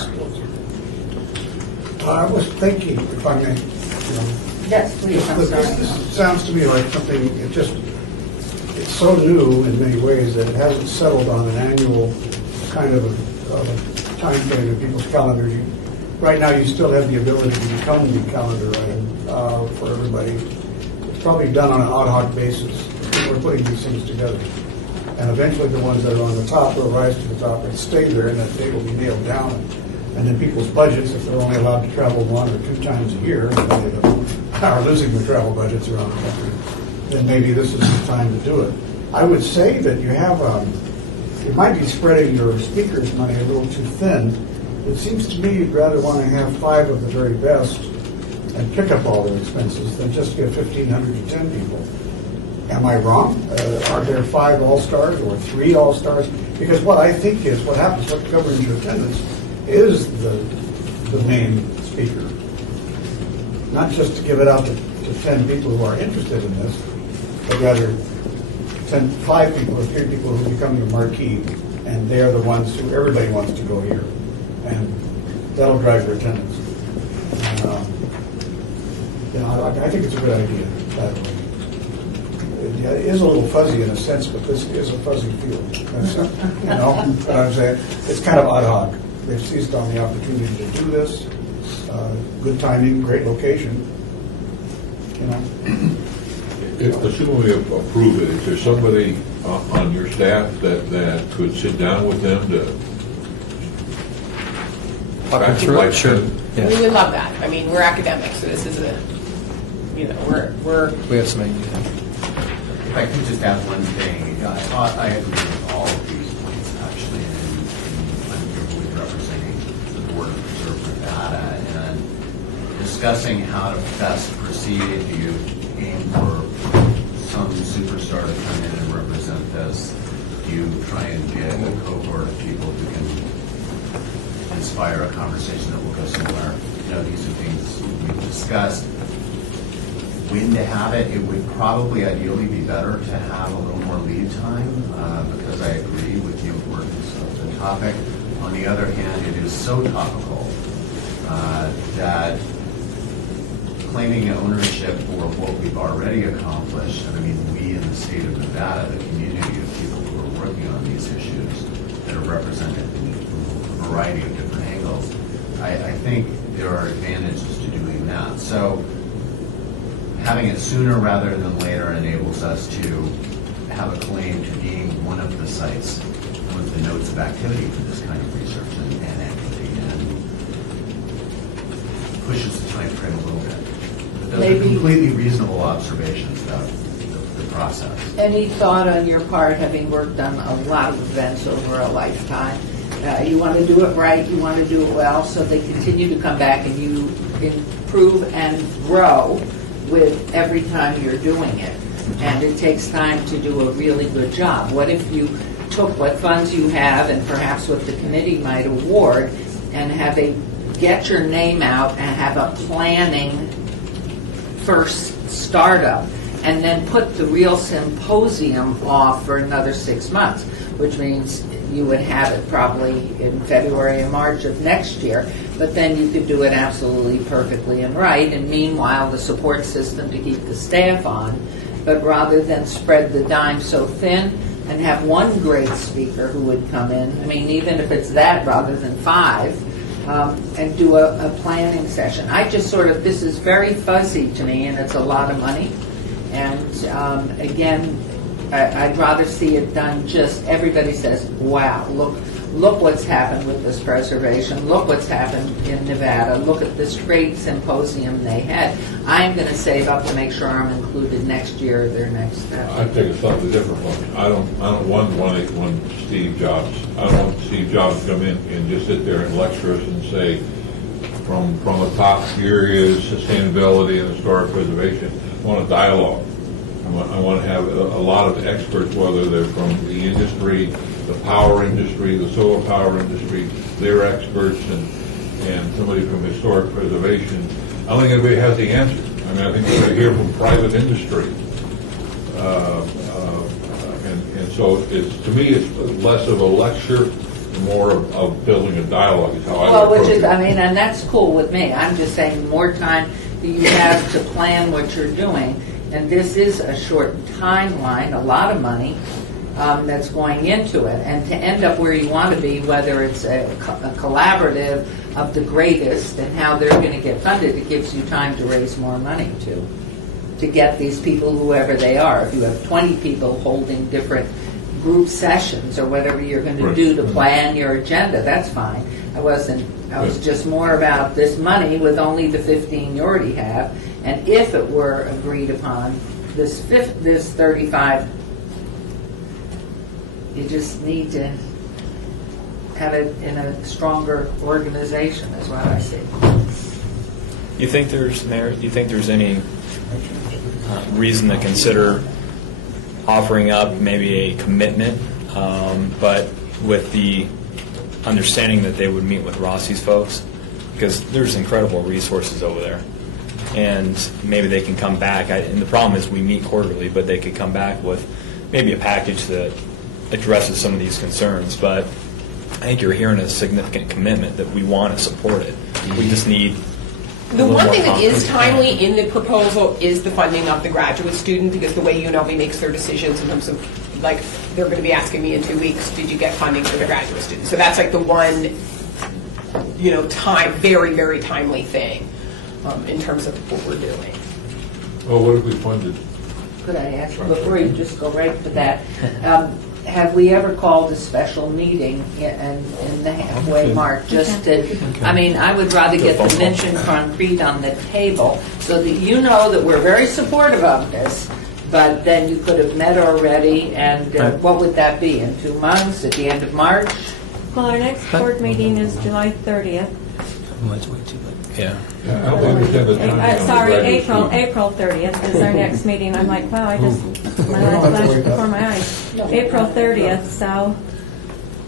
I was thinking, if I may, yes, please. I'm sorry. This sounds to me like something, it's so new in many ways that it hasn't settled on an annual kind of a time frame in people's calendars. Right now, you still have the ability to become the calendar item for everybody. It's probably done on an ad hoc basis. We're putting these things together. And eventually the ones that are on the top will rise to the top and stay there, and that date will be nailed down. And then people's budgets, if they're only allowed to travel 1 or 2 times a year, they are losing their travel budgets around the country, then maybe this is the time to do it. I would say that you have, you might be spreading your speakers money a little too thin. It seems to me you'd rather want to have 5 of the very best and pick up all their expenses than just get 1,500 to 10 people. Am I wrong? Are there 5 all-stars or 3 all-stars? Because what I think is, what happens, what governs your attendance is the main speaker. Not just to give it out to 10 people who are interested in this, but rather 5 people or 3 people who become your marquee, and they're the ones who everybody wants to go here. And that'll drive your attendance. I think it's a good idea, by the way. It is a little fuzzy in a sense, but this is a fuzzy field. You know what I'm saying? It's kind of ad hoc. They've seized on the opportunity to do this. Good timing, great location. You know. Assuming we approve it, is there somebody on your staff that could sit down with them to walk through it? Sure. We would love that. I mean, we're academics, so this is we have some ideas. If I could just add one thing, I agree with all of these discussing how to best proceed. Do you aim for some superstar to come in and represent this? Do you try and get a cohort of people who can inspire a conversation that will go somewhere? These are things we've discussed. When to have it, it would probably ideally be better to have a little more lead time because I agree with the importance of the topic. On the other hand, it is so topical that claiming ownership for what we've already accomplished, and I mean we in the state of Nevada, the community of people who are working on these issues that are represented in a variety of different angles, I think there are advantages to doing that. So having it sooner rather than later enables us to have a claim to being one of the sites, one of the nodes of activity for this kind of research and activity, and pushes the time frame a little bit. But those are completely reasonable observations about the process. Any thought on your part, having worked on a lot of events over a lifetime, you want to do it right, you want to do it well, so they continue to come back and you improve and grow with every time you're doing it. And it takes time to do a really good job. What if you took what funds you have and perhaps what the committee might award and get your name out and have a planning first startup and then put the real symposium off for another 6 months, which means you would have it probably in February and March of next year, but then you could do it absolutely perfectly and right, and meanwhile the support system to keep the staff on, but rather than spread the dime so thin and have one great speaker who would come in, I mean, even if it's that rather than 5, and do a planning session. I just this is very fuzzy to me, and it's a lot of money, and again, I'd rather see it done just, everybody says, wow, look what's happened with this preservation, look what's happened in Nevada, look at this great symposium they had. I'm going to save up to make sure I'm included next year or their next I take a slightly different one. I don't want one Steve Jobs. I don't want Steve Jobs to come in and just sit there and lecture us and say, from the top, here is sustainability and historic preservation. I want a dialogue. I want to have a lot of experts, whether they're from the industry, the power industry, the solar power industry, they're experts, and somebody from historic preservation. I don't think anybody has the answer. I mean, I think we're going to hear from private industry. And so to me, it's less of a lecture, more of building a dialogue is how I would approach it. And that's cool with me. I'm just saying the more time that you have to plan what you're doing, and this is a short timeline, a lot of money that's going into it, and to end up where you want to be, whether it's a collaborative of the greatest and how they're going to get funded, it gives you time to raise more money to get these people, whoever they are. If you have 20 people holding different group sessions or whatever you're going to do to plan your agenda, that's fine. I was just more about this money with only the 15 you already have. And if it were agreed upon, this 35, you just need to have it in a stronger organization, is what I see. You think there's any reason to consider offering up maybe a commitment, but with the understanding that they would meet with Rossi's folks? Because there's incredible resources over there. And maybe they can come back. And the problem is we meet quarterly, but they could come back with maybe a package that addresses some of these concerns. But I think you're hearing a significant commitment that we want to support it. We just need the one thing that is timely in the proposal is the funding of the graduate student, because the way UNLV makes their decisions in terms of, like, they're going to be asking me in 2 weeks, did you get funding for the graduate student? So that's like the one, very, very timely thing. In terms of what we're doing. Well, what have we funded? Could I ask, before you just go right to that, have we ever called a special meeting in the halfway mark just to, I would rather get the mention concrete on the table so that you know that we're very supportive of this, but then you could have met already, and what would that be, in 2 months, at the end of March? Well, our next board meeting is July 30th. Yeah. I don't understand the timing on the Sorry, graduate April student. 30th is our next meeting. I'm like, wow, my life flashed before my eyes. April 30th, so,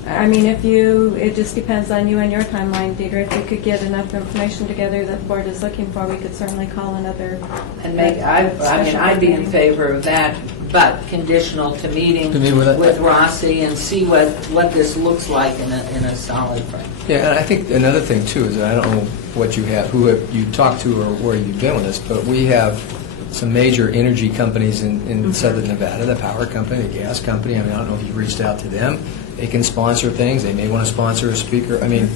I mean, it just depends on you and your timeline, Deidre. If you could get enough information together that the board is looking for, we could certainly call another. And I'd be in favor of that, but conditional to meeting To meet with Rossi and see what this looks like in a solid frame. Yeah, and I think another thing too is that I don't know what you have, who have you talked to or where you've been with this, but we have some major energy companies in Southern Nevada, the power company, the gas company. I mean, I don't know if you've reached out to them. They can sponsor things. They may want to sponsor a speaker. I mean,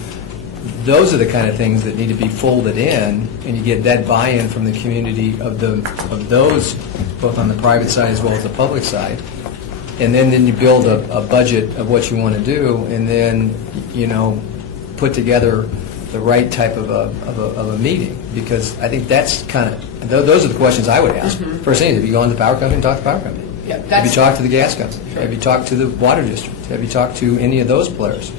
those are the kind of things that need to be folded in, and you get that buy-in from the community of those, both on the private side as well as the public side. And then you build a budget of what you want to do, and then, put together the right type of a meeting. Because I think that's kind of, those are the questions I would ask. First thing is, have you gone to the power company and talked to the power company? Yeah, Have you talked to the gas company? Have you talked to the water district? Have you talked to any of those players?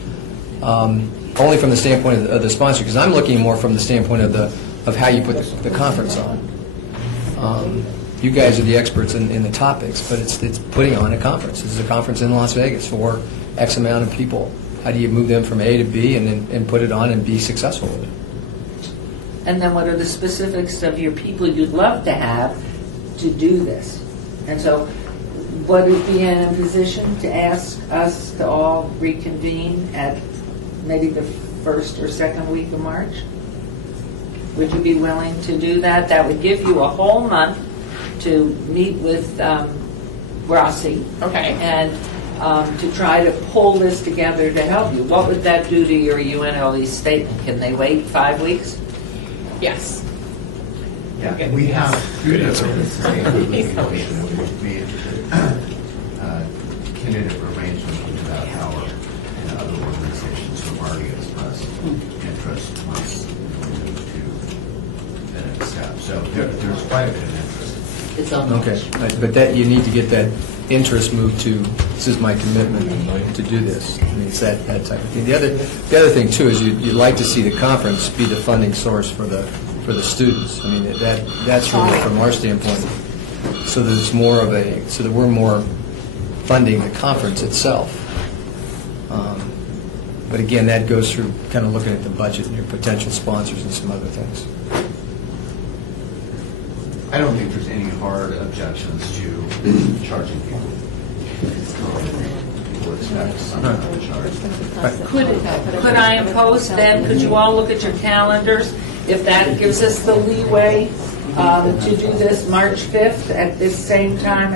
Only from the standpoint of the sponsor, because I'm looking more from the standpoint of how you put the conference on. You guys are the experts in the topics, but it's putting on a conference. This is a conference in Las Vegas for X amount of people. How do you move them from A to B and put it on and be successful with it? And then what are the specifics of your people you'd love to have to do this? And so would it be in a position to ask us to all reconvene at maybe the first or second week of March? Would you be willing to do that? That would give you a whole month to meet with Rossi. Okay. And to try to pull this together to help you. What would that do to your UNLV statement? Can they wait 5 weeks? Yes. Yeah, we have, through the sustainability made tentative arrangements with that power and other organizations who have already expressed interest once we move to the next step. So there's quite a bit of interest. It's on. Okay, but that, you need to get that interest moved to, this is my commitment to do this. I mean, it's that type of thing. The other thing too is you'd like to see the conference be the funding source for the students. I mean, that's really from our standpoint, so that it's more of so that we're more funding the conference itself. But again, that goes through kind of looking at the budget and your potential sponsors and some other things. I don't think there's any hard objections to charging people. People expect some kind of charge. Could I impose then, could you all look at your calendars, if that gives us the leeway to do this March 5th at this same time?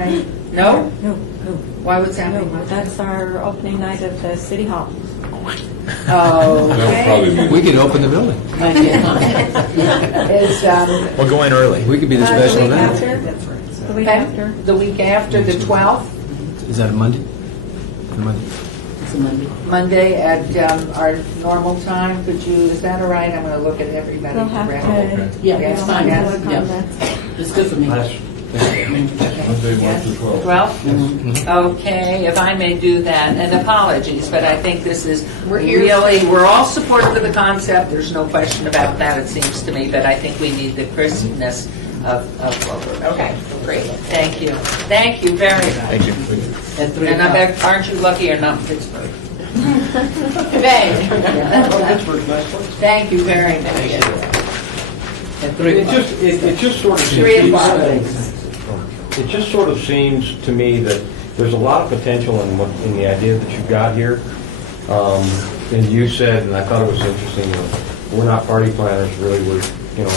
No? No. Why would that be? No, that's our opening night of the City Hall. That'll probably Okay. be. We could open the building. Is, We'll go in early. We could be the special event. The week after. the week after, the 12th, Is that a Monday? Monday. It's a Monday. Monday at our normal time? Is that all right? I'm going to look at everybody. We'll have correctly. to. Yeah, it's fine. Yes. Look on Yeah. that. It's good for me. Monday, March the 12th. 12th? Okay, if I may do that, and apologies, but I think this is We're here. really, we're all supportive of the concept, there's no question about that, it seems to me, but I think we need the crispness of what we're. Okay, great. Thank you. Thank you very much. Thank you. At 3 And I o'clock. bet, aren't you lucky you're not in Pittsburgh? Today. Thank you very much. At 3 It o'clock. just sort of 3 o'clock. It just sort of seems to me that there's a lot of potential in the idea that you've got here. And you said, and I thought it was interesting, we're not party planners, really, we're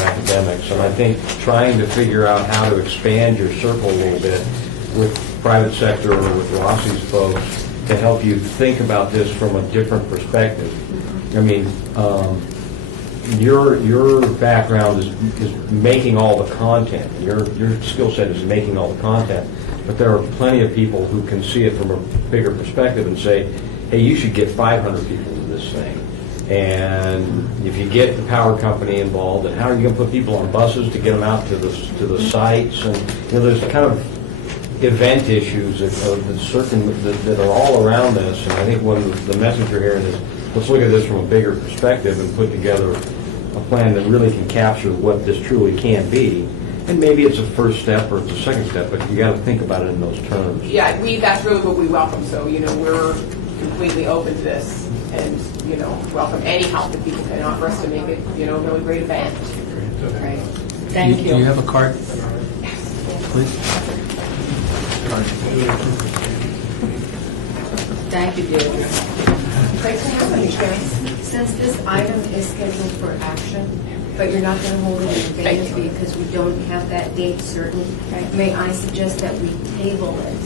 academics. And I think trying to figure out how to expand your circle a little bit with private sector or with Rossi's folks to help you think about this from a different perspective. I mean, your background is making all the content. Your skill set is making all the content. But there are plenty of people who can see it from a bigger perspective and say, hey, you should get 500 people to this thing. And if you get the power company involved, and how are you going to put people on buses to get them out to the sites? And there's kind of event issues that are all around this. And I think when the message you're hearing is, let's look at this from a bigger perspective and put together a plan that really can capture what this truly can be. And maybe it's a first step or it's a second step, but you got to think about it in those terms. Yeah, that's really what we welcome. So, we're completely open to this and, welcome any help that people can offer us to make it, a really great event. Great. Thank you. Do you have a card? Please. Thank you, Deirdre. Thanks for having me, guys. Since this item is scheduled for action, but you're not going to hold it in advance because we don't have that date certain, may I suggest that we table it?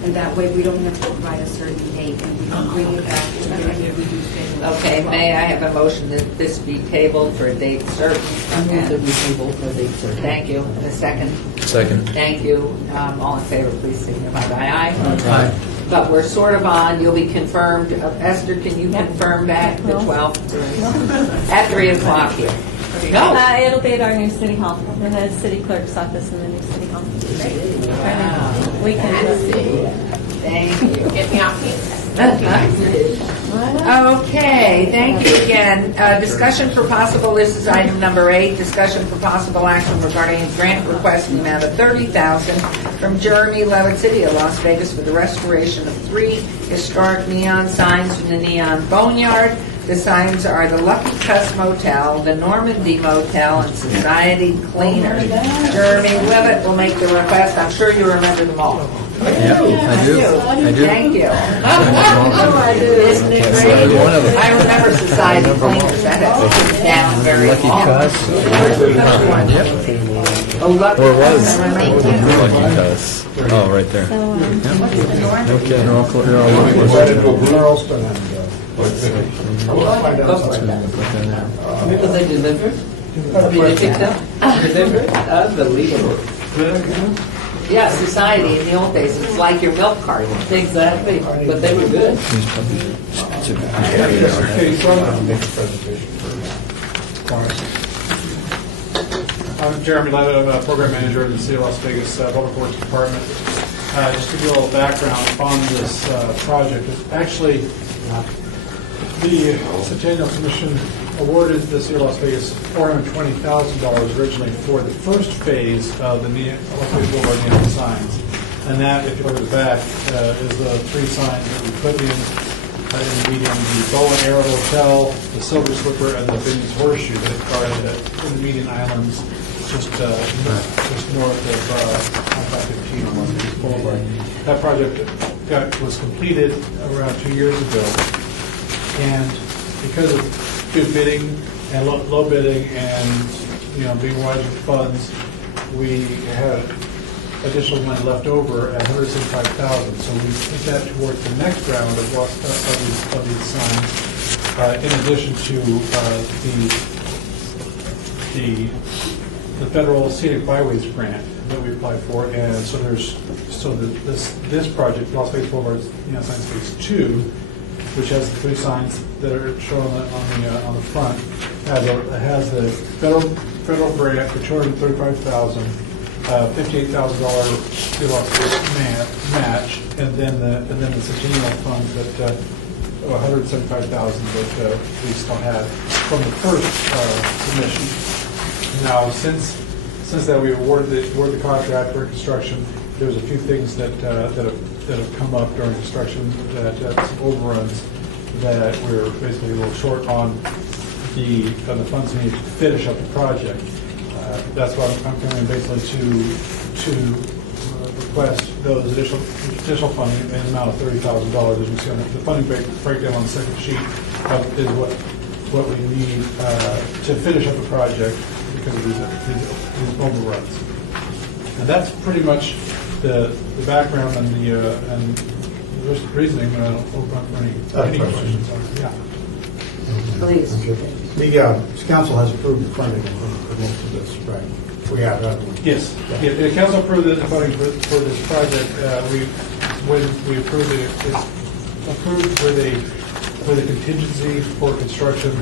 And that way we don't have to provide a certain date and we can bring it back if we do schedule it. Okay, may I have a motion that this be tabled for a date certain? I move that we table for date certain. Thank you. And a second? Second. Thank you. All in favor, please signify by aye. Aye. But we're sort of on, you'll be confirmed. Esther, can you confirm back the 12th? At 3 o'clock here. Go. It'll be at our new city hall, in the city clerk's office in the new city hall. Wow. We can do it. Thank you. Get me off Okay, thank you again. Discussion for possible, this is item number 8, discussion for possible action regarding a grant request in the amount of $30,000 from Jeremy Levitt, City of Las Vegas, for the restoration of 3 historic neon signs from the Neon Boneyard. The signs are the Lucky Cuss Motel, the Normandy Motel, and Society Cleaner. Jeremy Levitt will make the request. I'm sure you remember them all. Yeah, I do. I do. Thank you. Isn't it great? One of them. I remember Society Cleaners. That hasn't down very Lucky long. Cuss. Oh, Lucky Or was. Cuss. I remember. Lucky Cuss. Oh, right there. Okay. They're all Charleston and, Because they delivered? They picked up? Delivered? Unbelievable. Yeah, Society in the old days, it's like your milk carton. Exactly, but they were good. I'm Jeremy Levitt, I'm a program manager in the City of Las Vegas Public Works Department. Just to give you a little background on this project, it's actually the Centennial Commission awarded the City of Las Vegas $420,000 originally for the first phase of the Las Vegas Boulevard neon signs. And that, if you look at the back, is the 3 signs that we put in the median, the Bow and Arrow Hotel, the Silver Slipper, and the Vinny's Horseshoe that are in the median islands just north of I-15 on Las Vegas Boulevard. That project was completed around 2 years ago. And because of good bidding and low bidding and, being wise with funds, we had additional money left over at $175,000. So we put that towards the next round of these signs, in addition to the federal scenic byways grant that we applied for. And so this project, Las Vegas Boulevard Signs Phase 2, which has the 3 signs that are shown on the front, has the federal grant for $235,000, $58,000 match, and then the Centennial funds that $175,000 that we still had from the first submission. Now, since that we awarded the contract for construction, there's a few things that have come up during construction, that some overruns that we're basically a little short on the funds needed to finish up the project. That's why I'm coming basically to request those additional funding in the amount of $30,000. As you see on the funding breakdown on the second sheet is what we need to finish up the project because of these overruns. And that's pretty much the background and the reasoning. I'll open up for any questions. Yeah. Please. The council has approved the funding for most of this, right? We have, haven't we? Yes. Yeah, the council approved the funding for this project. When we approved it, it's approved with a contingency for construction.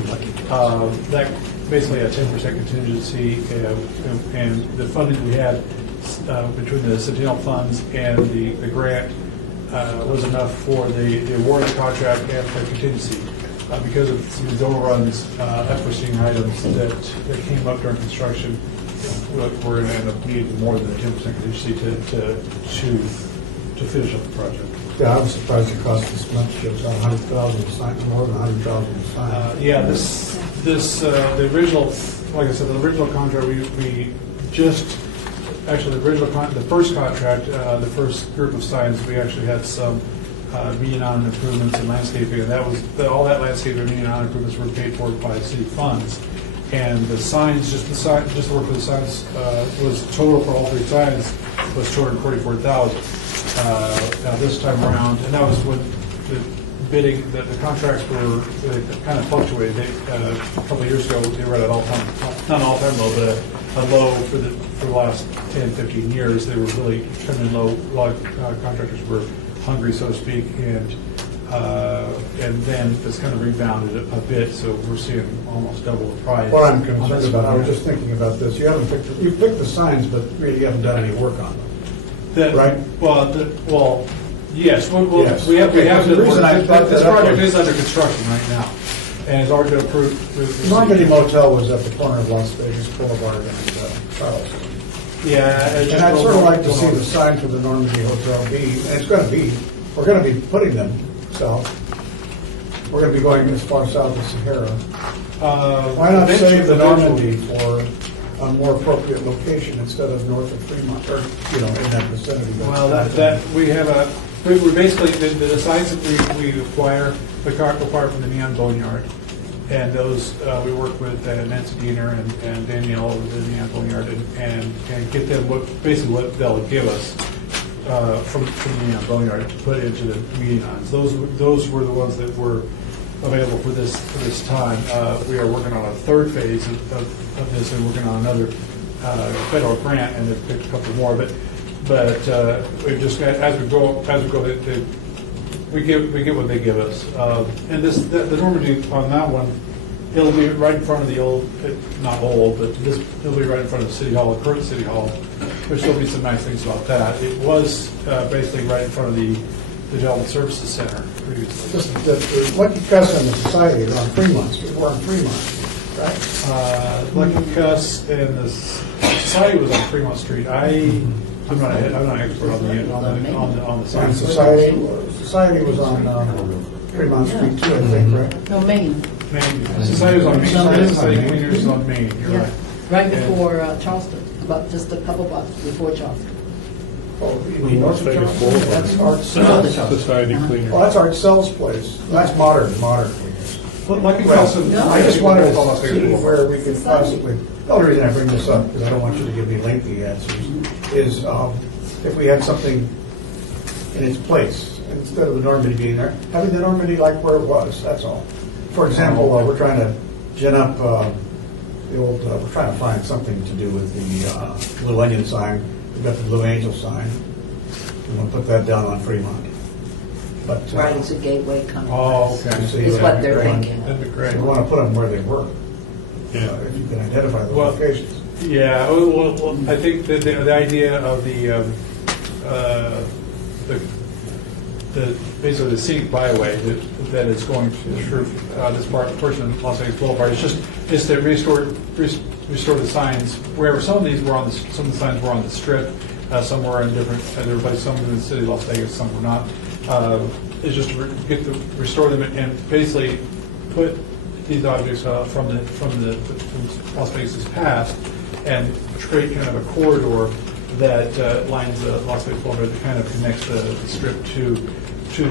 That basically a 10% contingency, and the funding we had between the Centennial funds and the grant was enough for the award of the contract and for contingency. because of some of these overruns, unforeseen items that came up during construction, we're going to end up needing more than a 10% contingency to finish up the project. Yeah, I was surprised it cost this much. It was about 100,000 a sign, more than 100,000 a sign. Yeah, the original, like I said, the original contract, we just, actually, the first contract, the first group of signs, we actually had some median on improvements and landscaping, and that was, all that landscaping and median on improvements were paid for by city funds. And the signs, just the work for the signs, was total for all three signs was $244,000. Now this time around, and that was when the bidding, the contracts were, they kind of fluctuated. A couple of years ago, they were at an all-time, not an all-time low, but a low for the last 10, 15 years. They were really coming in low. A lot of contractors were hungry, so to speak, and then it's kind of rebounded a bit, so we're seeing almost double the price. What I'm concerned about, I was just thinking about this, you picked the signs, but really you haven't done any work on them, right? Well, yes, Yes. we have Okay, to, the reason I brought this that up project was- is under construction right now, and it's already been approved. Normandy Motel was at the corner of Las Vegas Boulevard and Charleston. Yeah. And I'd sort of like to see the sign for the Normandy Hotel be, and it's going to be, we're going to be putting them south. We're going to be going as far south as Sahara. Why not save the Normandy for a more appropriate location instead of north of Fremont, or, in that vicinity? Well, that we have we basically, the signs that we acquire from the Neon Boneyard, and those, we work with Nancy Diener and Danielle of the Neon Boneyard and get them basically what they'll give us from the Neon Boneyard to put into the medians. Those were the ones that were available for this time. We are working on a third phase of this, and working on another federal grant, and they've picked a couple more. But we just, as we go, we get what they give us. And the Normandy on that one, it'll be right in front of the old, not old, but it'll be right in front of the City Hall, the current City Hall, which there'll be some nice things about that. It was basically right in front of the Development Services Center previously. Just Lucky Cuss and the Society are on Fremont Street. We're on Fremont Street, right? Lucky Cuss and the Society was on Fremont Street. I'm not an expert on the sign. And Society was on Fremont Street too, I think, right? No, Maine. Society was on Main. Society Cleaners is on Main. You're right. Right before Charleston, about just a couple blocks before Charleston. Oh, you mean North of Vegas Charleston? Boulevard. That's Art Sell's. Society Cleaner. Oh, that's Art Sell's place. That's modern cleaners. Lucky Cuss and I just wanted to see where we could possibly, the only reason I bring this up, because I don't want you to give me lengthy answers, is if we had something in its place, instead of the Normandy being there, having the Normandy like where it was, that's all. For example, we're trying to gin up the old, we're trying to find something to do with the Blue Onion sign. We've got the Blue Angel sign. We want to put that down on Fremont. But Right, it's a gateway coming. Oh, okay. Is what they're thinking. That'd be great. we want to put them where they were. If you can identify the Well, locations. Yeah, well, I think that the idea of basically the scenic byway that is going through this portion of Las Vegas Boulevard is to restore the signs wherever some of the signs were on the strip, some were in different, some in the city of Las Vegas, some were not. Is just to restore them and basically put these objects from Las Vegas' past and create kind of a corridor that lines the Las Vegas Boulevard that kind of connects the strip to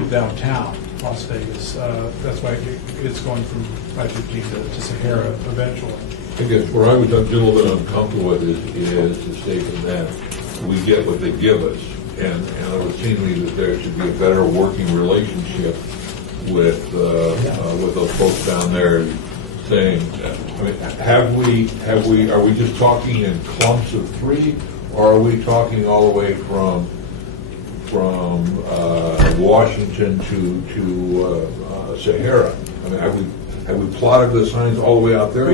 downtown Las Vegas. That's why it's going from 515 to Sahara eventually. I guess where I was a little bit uncomfortable with is the statement that we get what they give us. And it would seem to me that there should be a better working relationship with those folks down there saying, I mean, are we just talking in clumps of three, or are we talking all the way from Washington to Sahara? I mean, have we plotted the signs all the way out there?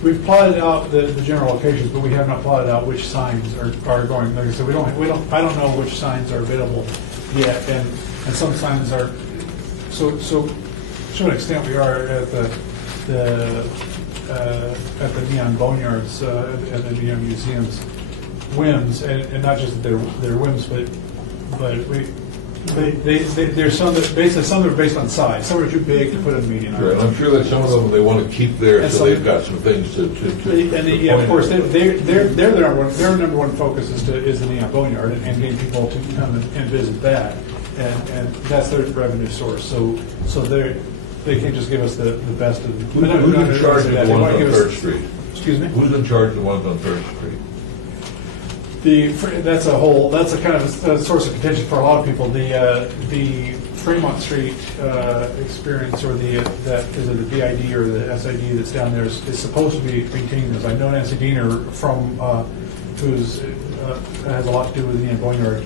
We've plotted out the general locations, but we have not plotted out which signs are going. Like I said, I don't know which signs are available yet, and some signs are. So to an extent, we are at the Neon Boneyards, at the Neon Museum's whims, and not just their whims, but there's some that are based on size. Some are too big to put in the median. Sure, and I'm sure that some of them they want to keep there, And so some- they've got some things to. Yeah, of course, their number one focus is the Neon Boneyard and getting people to come and visit that, and that's their revenue source. So they can't just give us the best of. Who's in charge of the ones on Third Street? Excuse me? Who's in charge of the ones on Third Street? That's a kind of a source of contention for a lot of people. The Fremont Street experience, or the BID or the SID that's down there is supposed to be maintaining those. I know Nancy Diener who's has a lot to do with the Neon Boneyard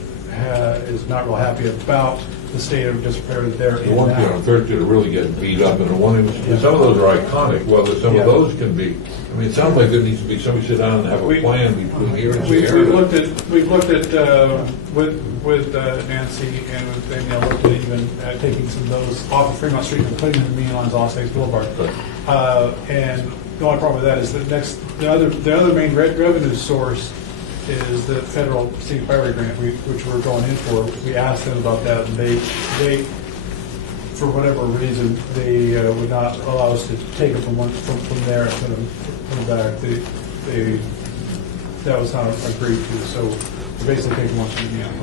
is not real happy about the state of disrepair there. The ones on Third Street are really getting beat up, and the one some of those are iconic. Well, some of those can be. I mean, it sounds like there needs to be somebody sit down and have a plan between here and there. We've looked at with Nancy and with Centennial, looked at even taking some of those off of Fremont Street and putting them in the median lines off States Boulevard. And the only problem with that is that the other main revenue source is the federal scenic byway grant, which we're going in for. We asked them about that, and they for whatever reason, they would not allow us to take it from there and put them back. That was not agreed to, so we're basically taking one from the end.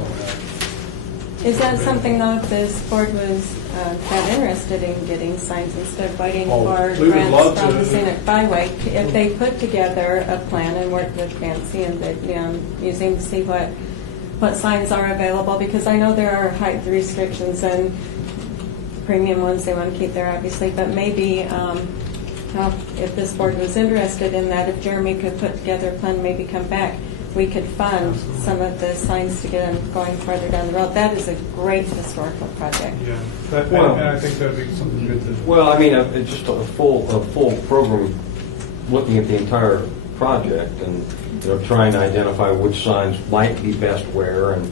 Is that something, though, if this board was that interested in getting signs instead of waiting for we would love grants from to. the scenic byway, if they put together a plan and work with Nancy and the museum to see what signs are available, because I know there are height restrictions and premium ones they want to keep there, obviously, but maybe if this board was interested in that, if Jeremy could put together a plan, maybe come back, we could fund some of the signs to get them going further down the road. That is a great historical project. Yeah, and I think that would be something good to. Well, I mean, it's just a full program looking at the entire project and trying to identify which signs might be best where, and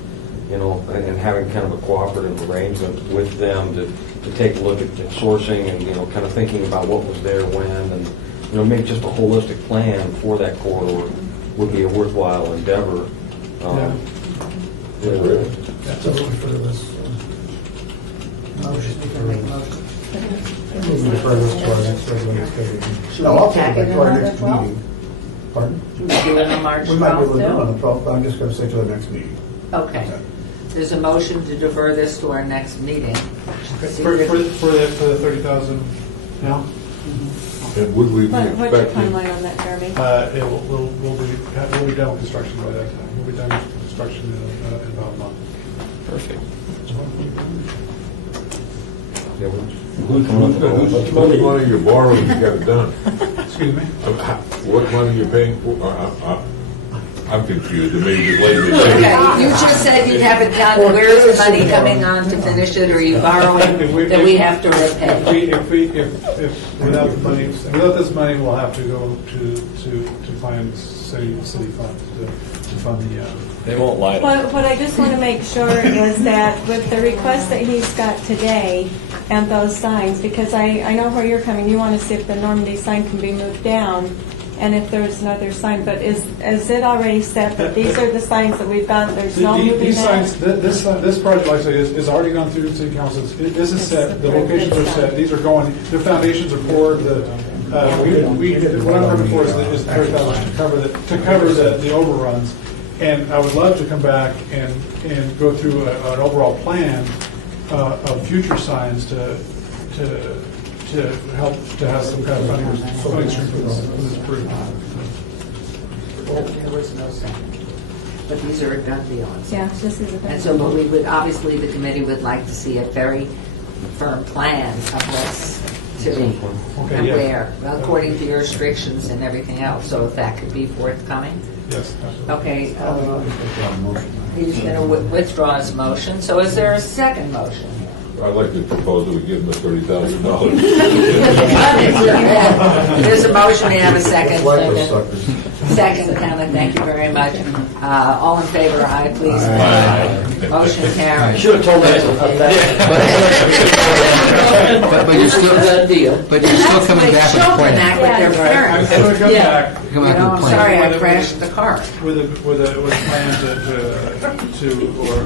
and having kind of a cooperative arrangement with them to take a look at sourcing and kind of thinking about what was there when, and make just a holistic plan for that corridor would be a worthwhile endeavor. Absolutely for this. Motion. Move to defer this to our next regular schedule. No, I'll take it to our next meeting. Pardon? Should we do it on March 12th? We might be able to do it on the 12th, but I'm just going to say to the next meeting. Okay. There's a motion to defer this to our next meeting. For the 30,000 now? And would we be What's your expecting? timeline on that, Jeremy? We'll be done with construction by that time. We'll be done with construction in about a month. Perfect. Whose money you're borrowing to get it done? Excuse me? What money you're paying for? I'm confused. It may be later. Okay, you just said you'd have it done. Where's the money coming on to finish it, or are you borrowing that we have to repay? If without the money, without this money, we'll have to go to find city funds to fund the. They won't lie to me. What I just want to make sure is that with the request that he's got today and those signs, because I know where you're coming, you want to see if the Normandy sign can be moved down and if there's another sign, but is it already set that these are the signs that we've got, there's no moving These that? signs, this project, like I say, is already gone through city council. This is set, the locations are set, these are going, the foundations are poured, what I'm looking for is the 30,000 to cover the overruns. And I would love to come back and go through an overall plan of future signs to help to have some kind of funding stream for this group. There was no second. But these are a done deal. Yeah, this is a And so, but we would, obviously, the committee would like to see a very firm plan of what's to be and where, according to your restrictions and everything else. So if that could be forthcoming? Yes. Okay. He's going to withdraw his motion. So is there a second motion? I'd like to propose that we give them the $30,000. There's a motion, we have a second. Like those suckers. Second, Hannah, thank you very much. All in favor, aye, please. Aye. Motion carries. Should have told that up But you're still, but you're still coming back with a Children plan. act with their parents. I'm going to come back Come You back know, with a I'm plan. sorry I crashed the car. with a plan or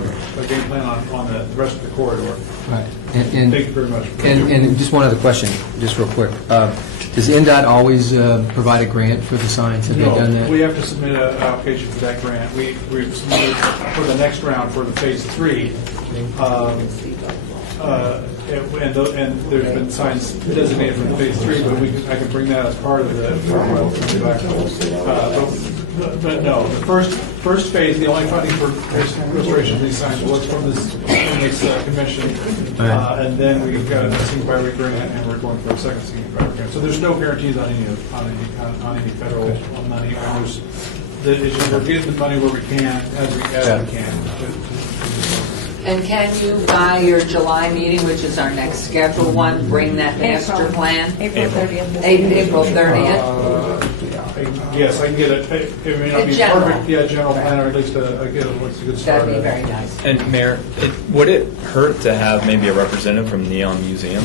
a game plan on the rest of the corridor. Right. And- Thank you very much. And just one other question, just real quick. Does NDOT always provide a grant for the signs? Have they done that? No, we have to submit an application for that grant. We've submitted for the next round for the phase 3. And there's been signs designated for the phase 3, but I can bring that as part of the. But no, the first phase, the only funding for restoration of these signs was from this commission, and then we got a single priority grant, and we're going for a second single priority grant. So there's no guarantees on any federal money. We're getting the money where we can, as we can. And can you, by your July meeting, which is our next scheduled one, bring that master plan? April 30th. April 30th? Yes, I can get it. It may not In be general. perfect, general plan, or at least a good start. That'd be very nice. And Mayor, would it hurt to have maybe a representative from Neon Museum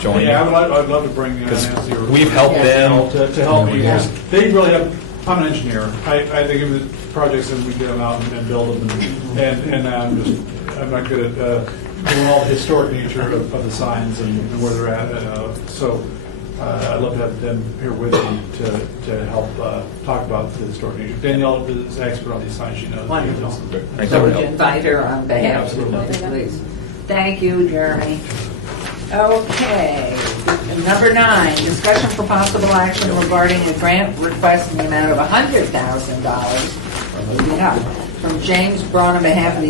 join? Yeah, I'd love to bring Nancy or we've helped them. to help me. Because they really have. I'm an engineer. They give me projects and we get them out and build them, and I'm not good at doing all the historic nature of the signs and where they're at. So I'd love to have them here with me to help talk about the historic nature. Danielle is an expert on these signs. She knows. Wonderful. Thank So you. would you invite her on behalf of the Absolutely. please? Thank you, Jeremy. Okay, number 9, discussion for possible action regarding a grant request in the amount of $100,000 from James Braun on behalf of the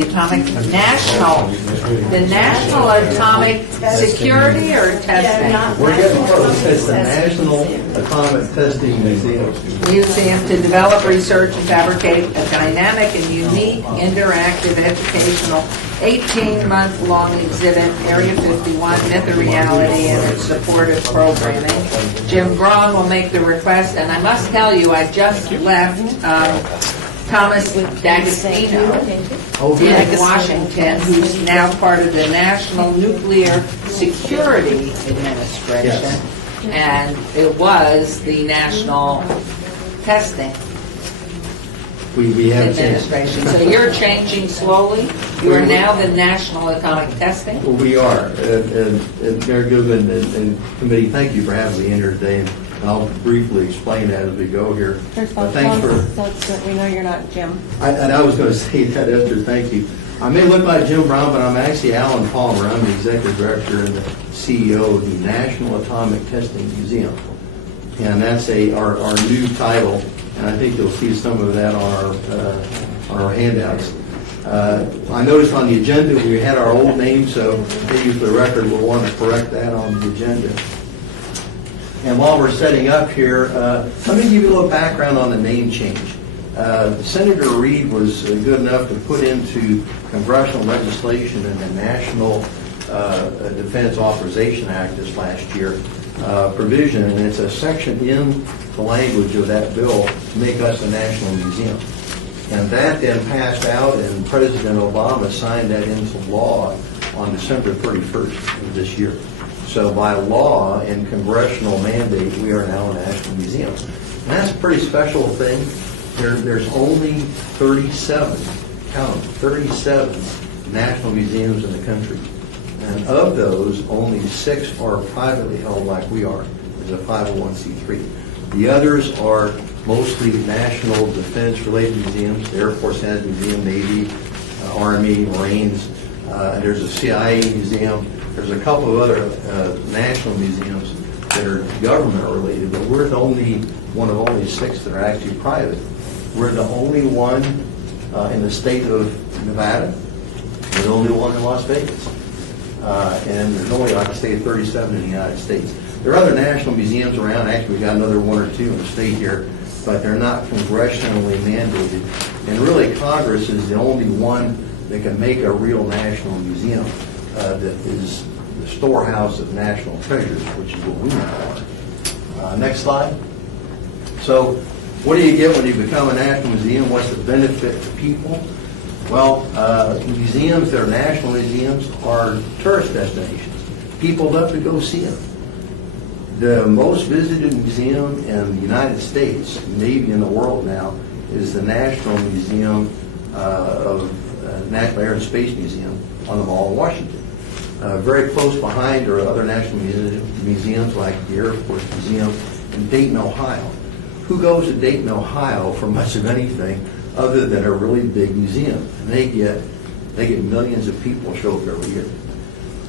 National Atomic Security or Testing We're getting close. It's the National Atomic Testing Museum. Museum to develop, research, and fabricate a dynamic and unique interactive educational 18-month-long exhibit, Area 51, Myth or Reality, and its supportive programming. Jim Braun will make the request, and I must tell you, I just left Thomas D'Agostino in Washington, who's now part of the National Nuclear Security Administration, and it was the National Testing We have changed. Administration. So you're changing slowly? You are now the National Atomic Testing? Well, we are. And Mayor Goodman and committee, thank you for having me in here today. And I'll briefly explain that as we go here. First of all, But thanks for. so that we know you're not Jim. And I was going to say that, Esther, thank you. I may look like Jim Brown, but I'm actually Alan Palmer. I'm the Executive Director and the CEO of the National Atomic Testing Museum. And that's our new title, and I think you'll see some of that on our handouts. I noticed on the agenda we had our old name, so maybe for the record we'll want to correct that on the agenda. And while we're setting up here, let me give you a little background on the name change. Senator Reid was good enough to put into congressional legislation in the National Defense Authorization Act this last year provision, and it's a section in the language of that bill to make us a national museum. And that then passed out, and President Obama signed that into law on December 31st of this year. So by law and congressional mandate, we are now a national museum. And that's a pretty special thing. There's only 37, count them, 37 national museums in the country. And of those, only 6 are privately held like we are, as a 501c3. The others are mostly national defense-related museums. The Air Force has a museum, Navy, Army, Marines. There's a CIA museum. There's a couple of other national museums that are government-related, but we're the only one of only 6 that are actually private. We're the only one in the state of Nevada. We're the only one in Las Vegas. And there's only, like I say, 37 in the United States. There are other national museums around. Actually, we've got another 1 or 2 in the state here, but they're not congressionally mandated. And really, Congress is the only one that can make a real national museum. that is the storehouse of national treasures, which is what we now are. Next slide. So what do you get when you become a national museum? What's the benefit to people? Well, museums that are national museums are tourist destinations. People love to go see them. The most visited museum in the United States, maybe in the world now, is the National Museum National Air and Space Museum on the Mall in Washington. Very close behind are other national museums like the Air Force Museum in Dayton, Ohio. Who goes to Dayton, Ohio for much of anything other than a really big museum? And they get millions of people show up every year.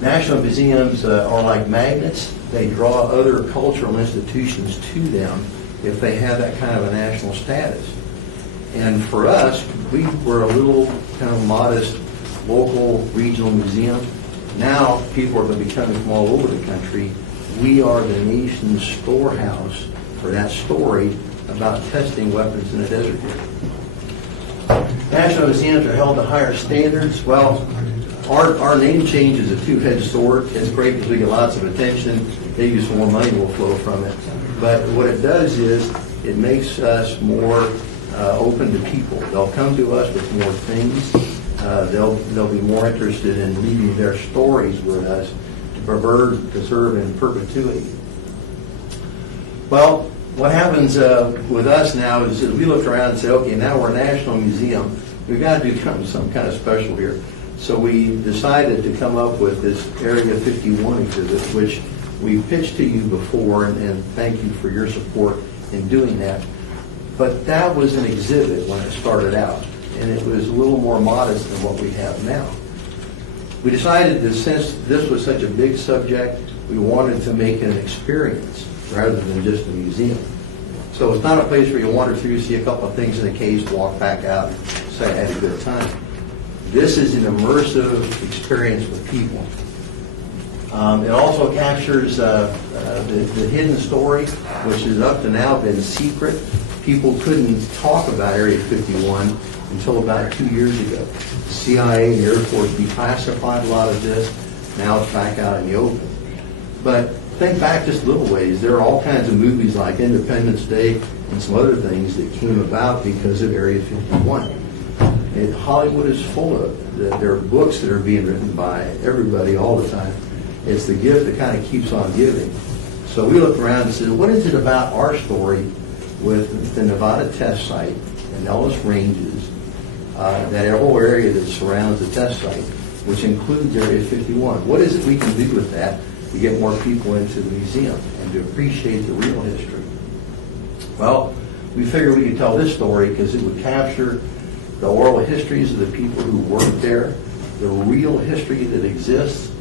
National museums are like magnets. They draw other cultural institutions to them if they have that kind of a national status. And for us, we were a little kind of modest local regional museum. Now people are going to be coming from all over the country. We are the nation's storehouse for that story about testing weapons in the desert here. National museums are held to higher standards. Well, our name change is a two-edged sword. It's great because we get lots of attention. Maybe some more money will flow from it. But what it does is it makes us more open to people. They'll come to us with more things. They'll be more interested in leaving their stories with us to preserve in perpetuity. Well, what happens with us now is we look around and say, okay, now we're a national museum. We've got to do something kind of special here. So we decided to come up with this Area 51 exhibit, which we pitched to you before, and thank you for your support in doing that. But that was an exhibit when it started out, and it was a little more modest than what we have now. We decided that since this was such a big subject, we wanted to make it an experience rather than just a museum. So it's not a place where you wander through, see a couple of things in a case, walk back out, and say I had a good time. This is an immersive experience with people. It also captures the hidden story, which has up to now been secret. People couldn't talk about Area 51 until about 2 years ago. The CIA and the Air Force declassified a lot of this. Now it's back out in the open. But think back just a little ways. There are all kinds of movies like Independence Day and some other things that came about because of Area 51. And Hollywood is full of it. There are books that are being written by everybody all the time. It's the gift that kind of keeps on giving. So we looked around and said, what is it about our story with the Nevada test site and Ellis Ranges, that whole area that surrounds the test site, which includes Area 51? What is it we can do with that to get more people into the museum and to appreciate the real history? Well, we figured we could tell this story because it would capture the oral histories of the people who worked there, the real history that exists.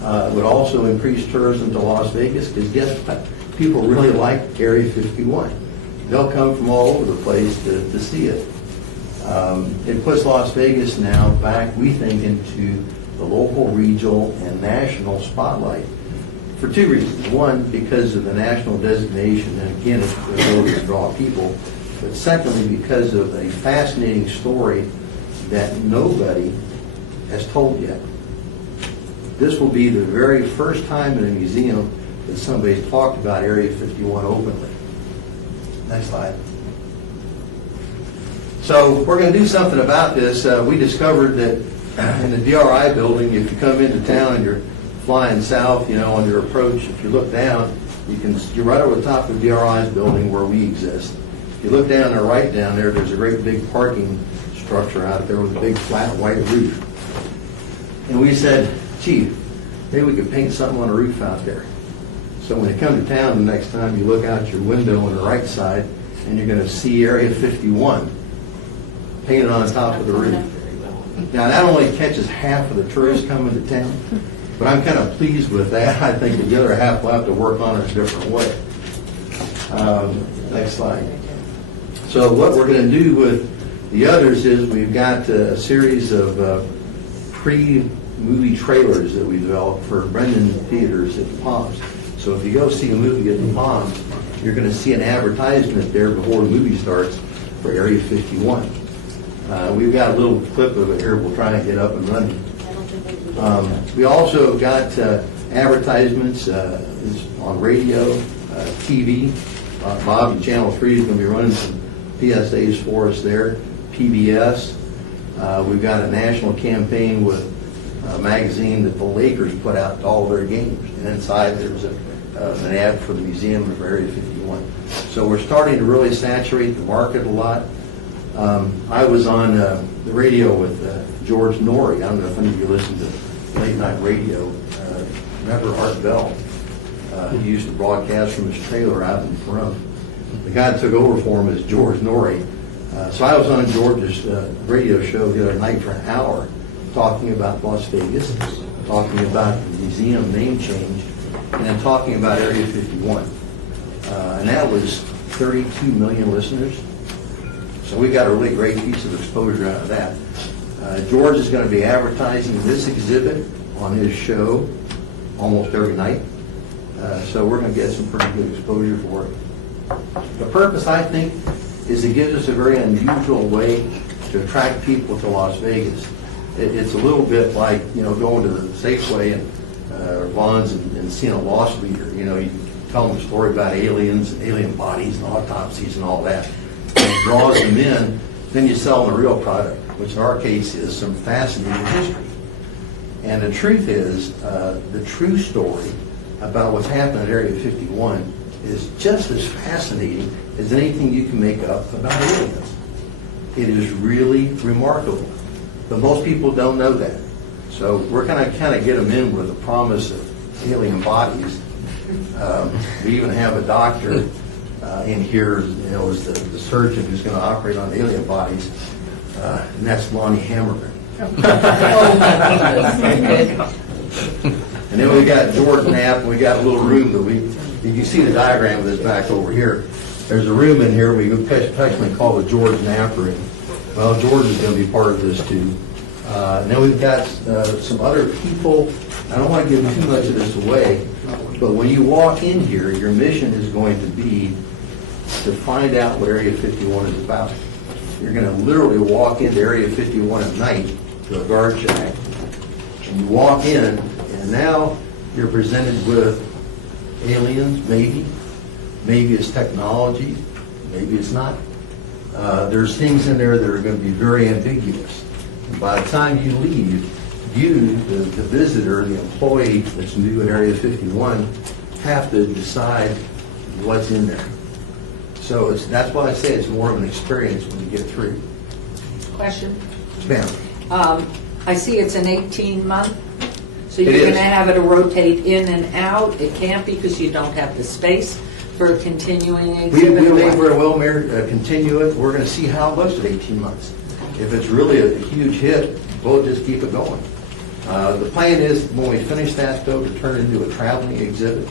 It would also increase tourism to Las Vegas because guess what? People really like Area 51. They'll come from all over the place to see it. It puts Las Vegas now back, we think, into the local, regional, and national spotlight for two reasons. One, because of the national designation, and again, it's the ability to draw people. But secondly, because of a fascinating story that nobody has told yet. This will be the very first time in a museum that somebody's talked about Area 51 openly. Next slide. So we're going to do something about this. We discovered that in the DRI building, if you come into town and you're flying south, on your approach, if you look down, you're right over the top of DRI's building where we exist. If you look down there, right down there, there's a great big parking structure out there with a big flat white roof. And we said, Chief, maybe we could paint something on the roof out there. So when you come to town the next time, you look out your window on the right side, and you're going to see Area 51 painted on top of the roof. Now, that only catches half of the tourists coming to town, but I'm kind of pleased with that. I think the other half will have to work on it a different way. Next slide. So what we're going to do with the others is we've got a series of pre-movie trailers that we developed for Brendan Theaters at the Palms. So if you go see a movie at the Palms, you're going to see an advertisement there before the movie starts for Area 51. We've got a little clip of it here we'll try and get up and running. We also got advertisements on radio, TV. Bob and Channel 3 is going to be running some PSAs for us there. PBS. We've got a national campaign with a magazine that the Lakers put out to all their games. And inside there's an ad for the museum of Area 51. So we're starting to really saturate the market a lot. I was on the radio with George Norrie. I don't know if any of you listen to late night radio. Remember Art Bell? He used to broadcast from his trailer out in Pahrump. The guy that took over for him is George Norrie. So I was on George's radio show the other night for an hour talking about Las Vegas, talking about the museum name change, and then talking about Area 51. And that was 32 million listeners. So we got a really great piece of exposure out of that. George is going to be advertising this exhibit on his show almost every night. So we're going to get some pretty good exposure for it. The purpose, I think, is it gives us a very unusual way to attract people to Las Vegas. It's a little bit like, going to the Safeway and Vaughn's and seeing a lost leader. You tell them a story about aliens and alien bodies and autopsies and all that. And it draws them in. Then you sell them a real product, which in our case is some fascinating history. And the truth is, the true story about what's happened at Area 51 is just as fascinating as anything you can make up about aliens. It is really remarkable. But most people don't know that. So we're going to kind of get them in with the promise of alien bodies. We even have a doctor in here, is the surgeon who's going to operate on alien bodies, and that's Lonnie Hammerman. And then we got George Knapp, and we got a little room that you can see the diagram of this back over here. There's a room in here we technically call the George Knapp room. Well, George is going to be part of this too. And then we've got some other people. I don't want to give too much of this away, but when you walk in here, your mission is going to be to find out what Area 51 is about. You're going to literally walk into Area 51 at night to a guard shack, and you walk in, and now you're presented with aliens, maybe it's technology, maybe it's not. There's things in there that are going to be very ambiguous. And by the time you leave, you, the visitor, the employee that's new in Area 51, have to decide what's in there. So that's why I say it's more of an experience when you get through. Question? Ma'am. I see it's an 18-month, so you're It is. going to have it rotate in and out. It can't because you don't have the space for a continuing We exhibit. or may what? very well continue it. We're going to see how it looks at 18 months. If it's really a huge hit, we'll just keep it going. The plan is, when we finish that, though, to turn it into a traveling exhibit,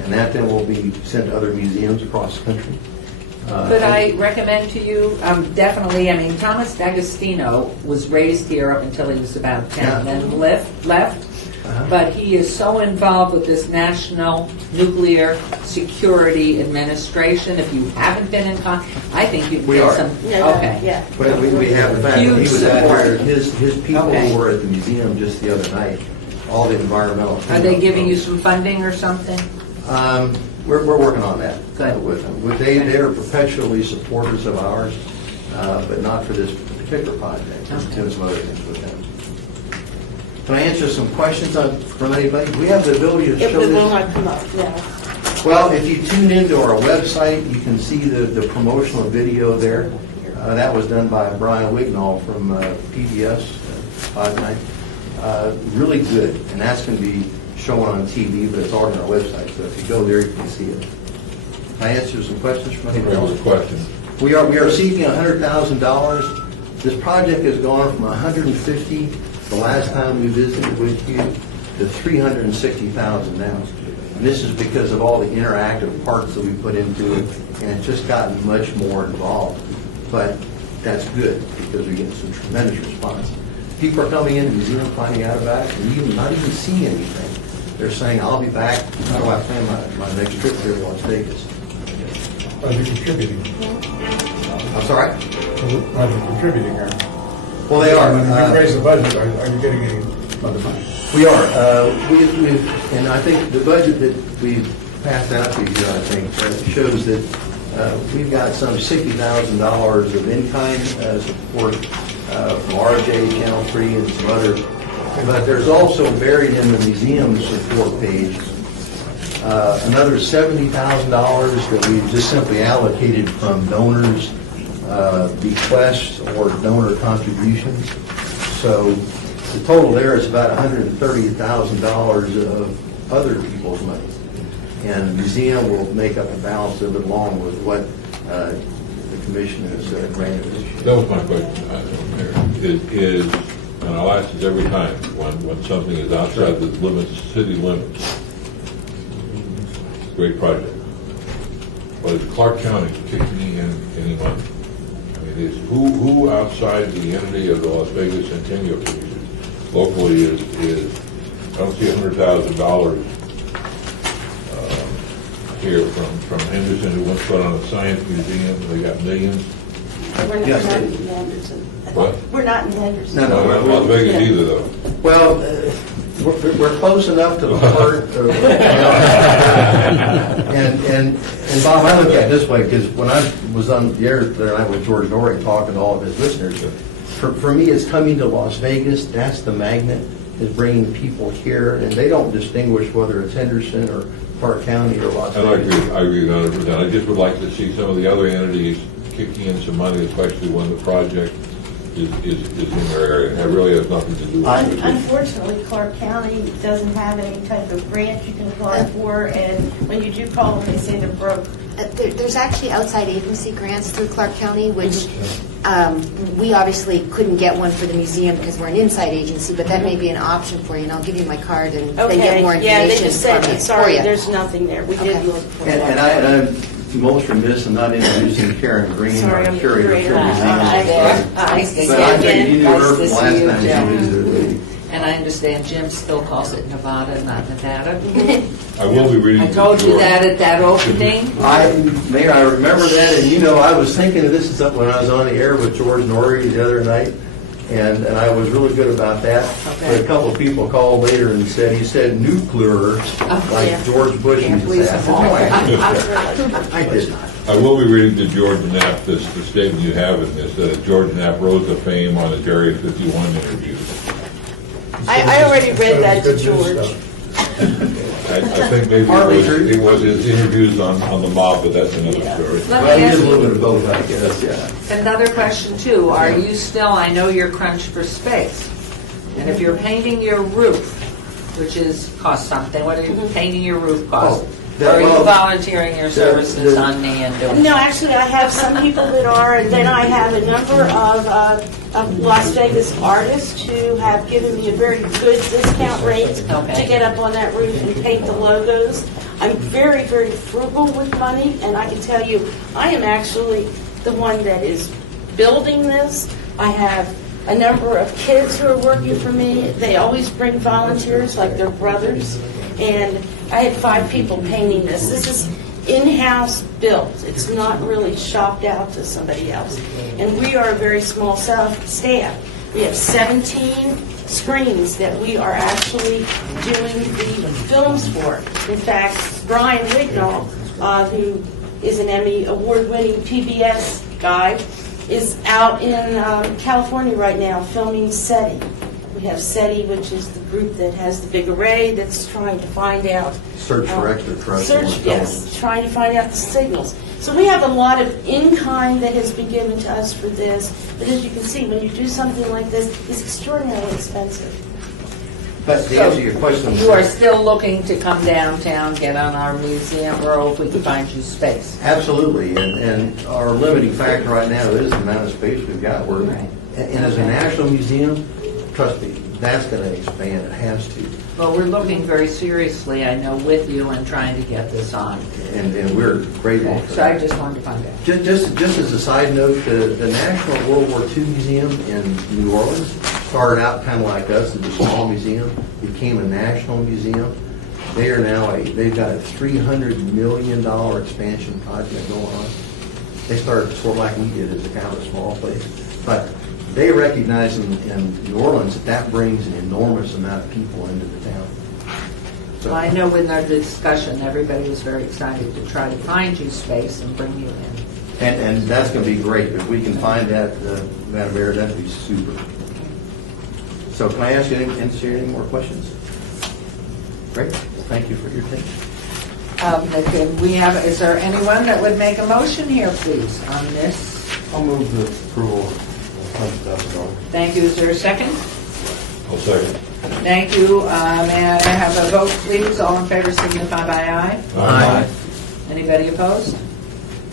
and that then will be sent to other museums across the country. Could I recommend to you, definitely, Thomas D'Agostino was raised here up until he was about 10, Yeah. then left. But he is so involved with this National Nuclear Security Administration. If you haven't been in contact, I think you We get are. some. Okay. But we have the fact that he Huge was out support. there, his people Okay. were at the museum just the other night, all the environmental. Are they giving you some funding or something? We're working on that Good. with them. They are perpetually supporters of ours, but not for this particular project. There's Okay. been some other things with them. Can I answer some questions from anybody? We have the ability to show this. come up, yeah. Well, if you tune into our website, you can see the promotional video there. That was done by Brian Wignall from PBS, 5 really good, and that's going to be shown on TV, but it's already on our website, so if you go there, you can see it. Can I answer some questions from anybody else? Question. We are seeking $100,000. This project has gone from 150 the last time we visited with you to 360,000 now. And this is because of all the interactive parts that we put into it, and it's just gotten much more involved. But that's good because we get some tremendous response. People are coming in the museum, finding out about it, and not even seeing anything. They're saying, "I'll be back. How do I plan my next trip here to Las Vegas?" Are you contributing? I'm sorry? Are you contributing here? Well, they are. When we raise the budget, are you getting any other money. We are. And I think the budget that we passed out to you, I think, shows that we've got some $60,000 of in-kind support from RJ, Channel 3, and some others. But there's also buried in the museum support page another $70,000 that we've just simply allocated from donors' bequests or donor contributions. So the total there is about $130,000 of other people's money. And the museum will make up the balance of it along with what the commission has granted this year. That was my question, Mayor, is, and I'll ask this every time, when something is outside the limits, city limits, great project, but is Clark County kicking in any money? I mean, is who outside the entity of the Las Vegas Centennial Commission locally is I don't see $100,000 here from Henderson, who wants to put on a science museum. They got millions. We're not, Yes, not in Henderson. What? We're not in Henderson. No, No, not Las Vegas either, though. Well, we're close enough to the part. And Bob, I look at it this way, because when I was on the air the other night with George Norrie talking to all of his listeners, for me, it's coming to Las Vegas. That's the magnet, is bringing people here, and they don't distinguish whether it's Henderson or Clark County or Las And Vegas. I agree 100%. I just would like to see some of the other entities kicking in some money, especially when the project is in their area. That really has nothing to do with it. Unfortunately, Clark County doesn't have any type of grant you can apply for, and when you do call them, they say they're broke. There's actually outside agency grants through Clark County, which we obviously couldn't get one for the museum because we're an inside agency, but that may be an option for you, and I'll give you my card and then get more information Yeah, they just said, for sorry, you. there's nothing there. We did Okay. look for And that. I'm most remiss in not introducing Karen Green, Sorry, our I'm curator for curator. museums. Nice to see But you I think again. you knew Nice her to from see last you, time Jim. she visited with you. And I understand Jim still calls it Nevada, not Nevada. I will be reading. I told you that at that opening. Mayor, I remember that, and I was thinking of this when I was on the air with George Norrie the other night, and I was really good about that. Okay. But a couple of people called later and said, he said nuclear, like yeah. George Bush used to please say. I did not. I will be reading to George Knapp the statement you have in this, that George Knapp rose to fame on his Area 51 interview. I already read that to Good news George. stuff. I think maybe it was his interviews on the mob, but that's another story. Let Well, me he ask did a little you bit of both, I guess, yeah. another question too. Are you still, I know you're crunched for space, and if you're painting your roof, which costs something, what are you painting your roof cost? Or are you volunteering your services on me and doing? No, actually, I have some people that are, and then I have a number of Las Vegas artists who have given me a very good discount rate to get up on that roof and paint the logos. I'm very, very frugal with money, and I can tell you, I am actually the one that is building this. I have a number of kids who are working for me. They always bring volunteers, like their brothers, and I had 5 people painting this. This is in-house built. It's not really shopped out to somebody else. And we are a very small staff. We have 17 screens that we are actually doing the films for. In fact, Brian Wignall, who is an Emmy award-winning PBS guy, is out in California right now filming SETI. We have SETI, which is the group that has the big array that's trying to find out. Search for extraterrestrial Yes, trying to find out the signals. So we have a lot of in-kind that has been given to us for this. But as you can see, when you do something like this, it's extraordinarily expensive. But to answer your question, You are still looking to come downtown, get on our museum roll if we can find you space. absolutely, and our limiting factor right now is the amount of space we've got. Right. And as a national museum, trust me, that's going to expand. It has to. Well, we're looking very seriously, I know, with you and trying to get this on. And we're grateful for So I that. just wanted to find out. Just as a side note, the National World War II Museum in New Orleans started out kind of like us as a small museum, became a national museum. They are now they've got a $300 million expansion project going on. They started sort of like we did as a kind of a small place. But they recognize in New Orleans that brings an enormous amount of people into the town. Well, I know in our discussion, everybody was very excited to try to find you space and bring you in. And that's going to be great. If we can find that, Madam Mayor, that'd be super. So can I ask you any more questions? Great. Well, thank you for your attention. Is there anyone that would make a motion here, please, on this? I'll move the approval of $100,000. Thank you. Is there a second? I'll second. Thank you. May I have a vote, please? All in favor signify by aye. Aye. Anybody opposed?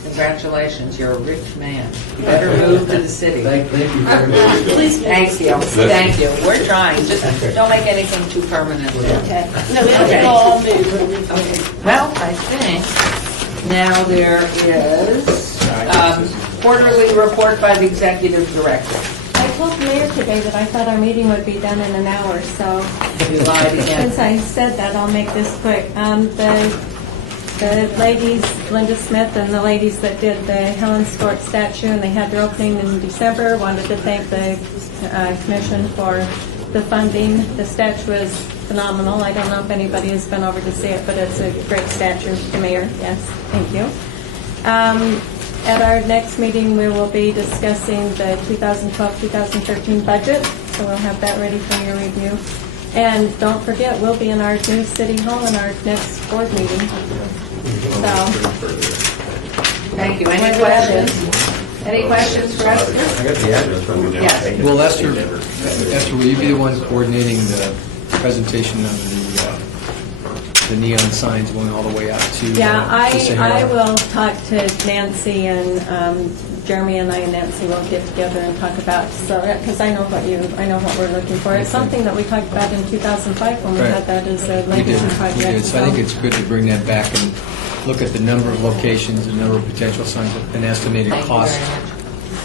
Congratulations, you're a rich man. You better move to the city. Thank you very much. Please, thank you. Thank you. We're trying. Just don't make anything too permanent. Okay. No, it'll all move. Okay. Well, I think now there is quarterly report by the executive director. I told the mayor today that I thought our meeting would be done in an hour, so You lied again. since I said that, I'll make this quick. The ladies, Linda Smith and the ladies that did the Helen Stewart statue, and they had their opening in December, wanted to thank the commission for the funding. The statue is phenomenal. I don't know if anybody has been over to see it, but it's a great statue. The mayor, yes, thank you. At our next meeting, we will be discussing the 2012-2013 budget, so we'll have that ready for your review. And don't forget, we'll be in our new city hall in our next board meeting. So, Thank you. Any questions? Any questions for us? I got the address from you. Yes. Well, Esther, will you be the one coordinating the presentation of the neon signs going all the way out to yeah, the Sahara? I will talk to Nancy and Jeremy and I and Nancy will get together and talk about, so because I know what we're looking for. It's something that we talked about in 2005 when we Right. had that as a We did. legacy project. We did. So I think it's good to bring that back and look at the number of locations, the number of potential signs, and estimated Thank you cost. very much.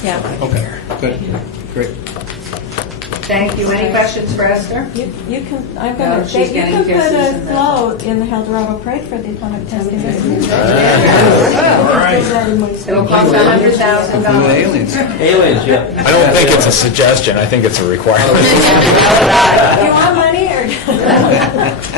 Yeah. Okay, good, great. Thank you. Any questions for Esther? You can. I'm No, going to. she's You getting can put kisses a and that. float in the El Dorado Parade for the atomic testing. It'll cost $100,000. Aliens. Aliens, yeah. I don't think it's a suggestion, I think it's a requirement. You want money or?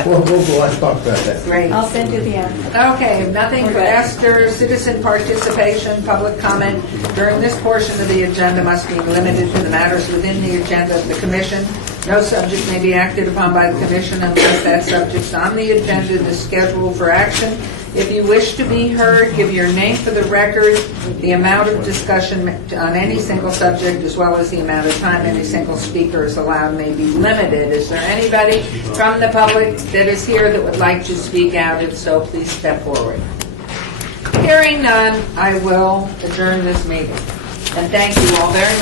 We'll talk about that. Great. I'll send you the app. Okay, nothing for Esther. Citizen participation, public comment during this portion of the agenda must be limited to the matters within the agenda of the commission. No subject may be acted upon by the commission unless that subject's on the agenda is scheduled for action. If you wish to be heard, give your name for the record. The amount of discussion on any single subject, as well as the amount of time any single speaker is allowed, may be limited. Is there anybody from the public that is here that would like to speak out? If so, please step forward. Hearing none, I will adjourn this meeting. And thank you all very much.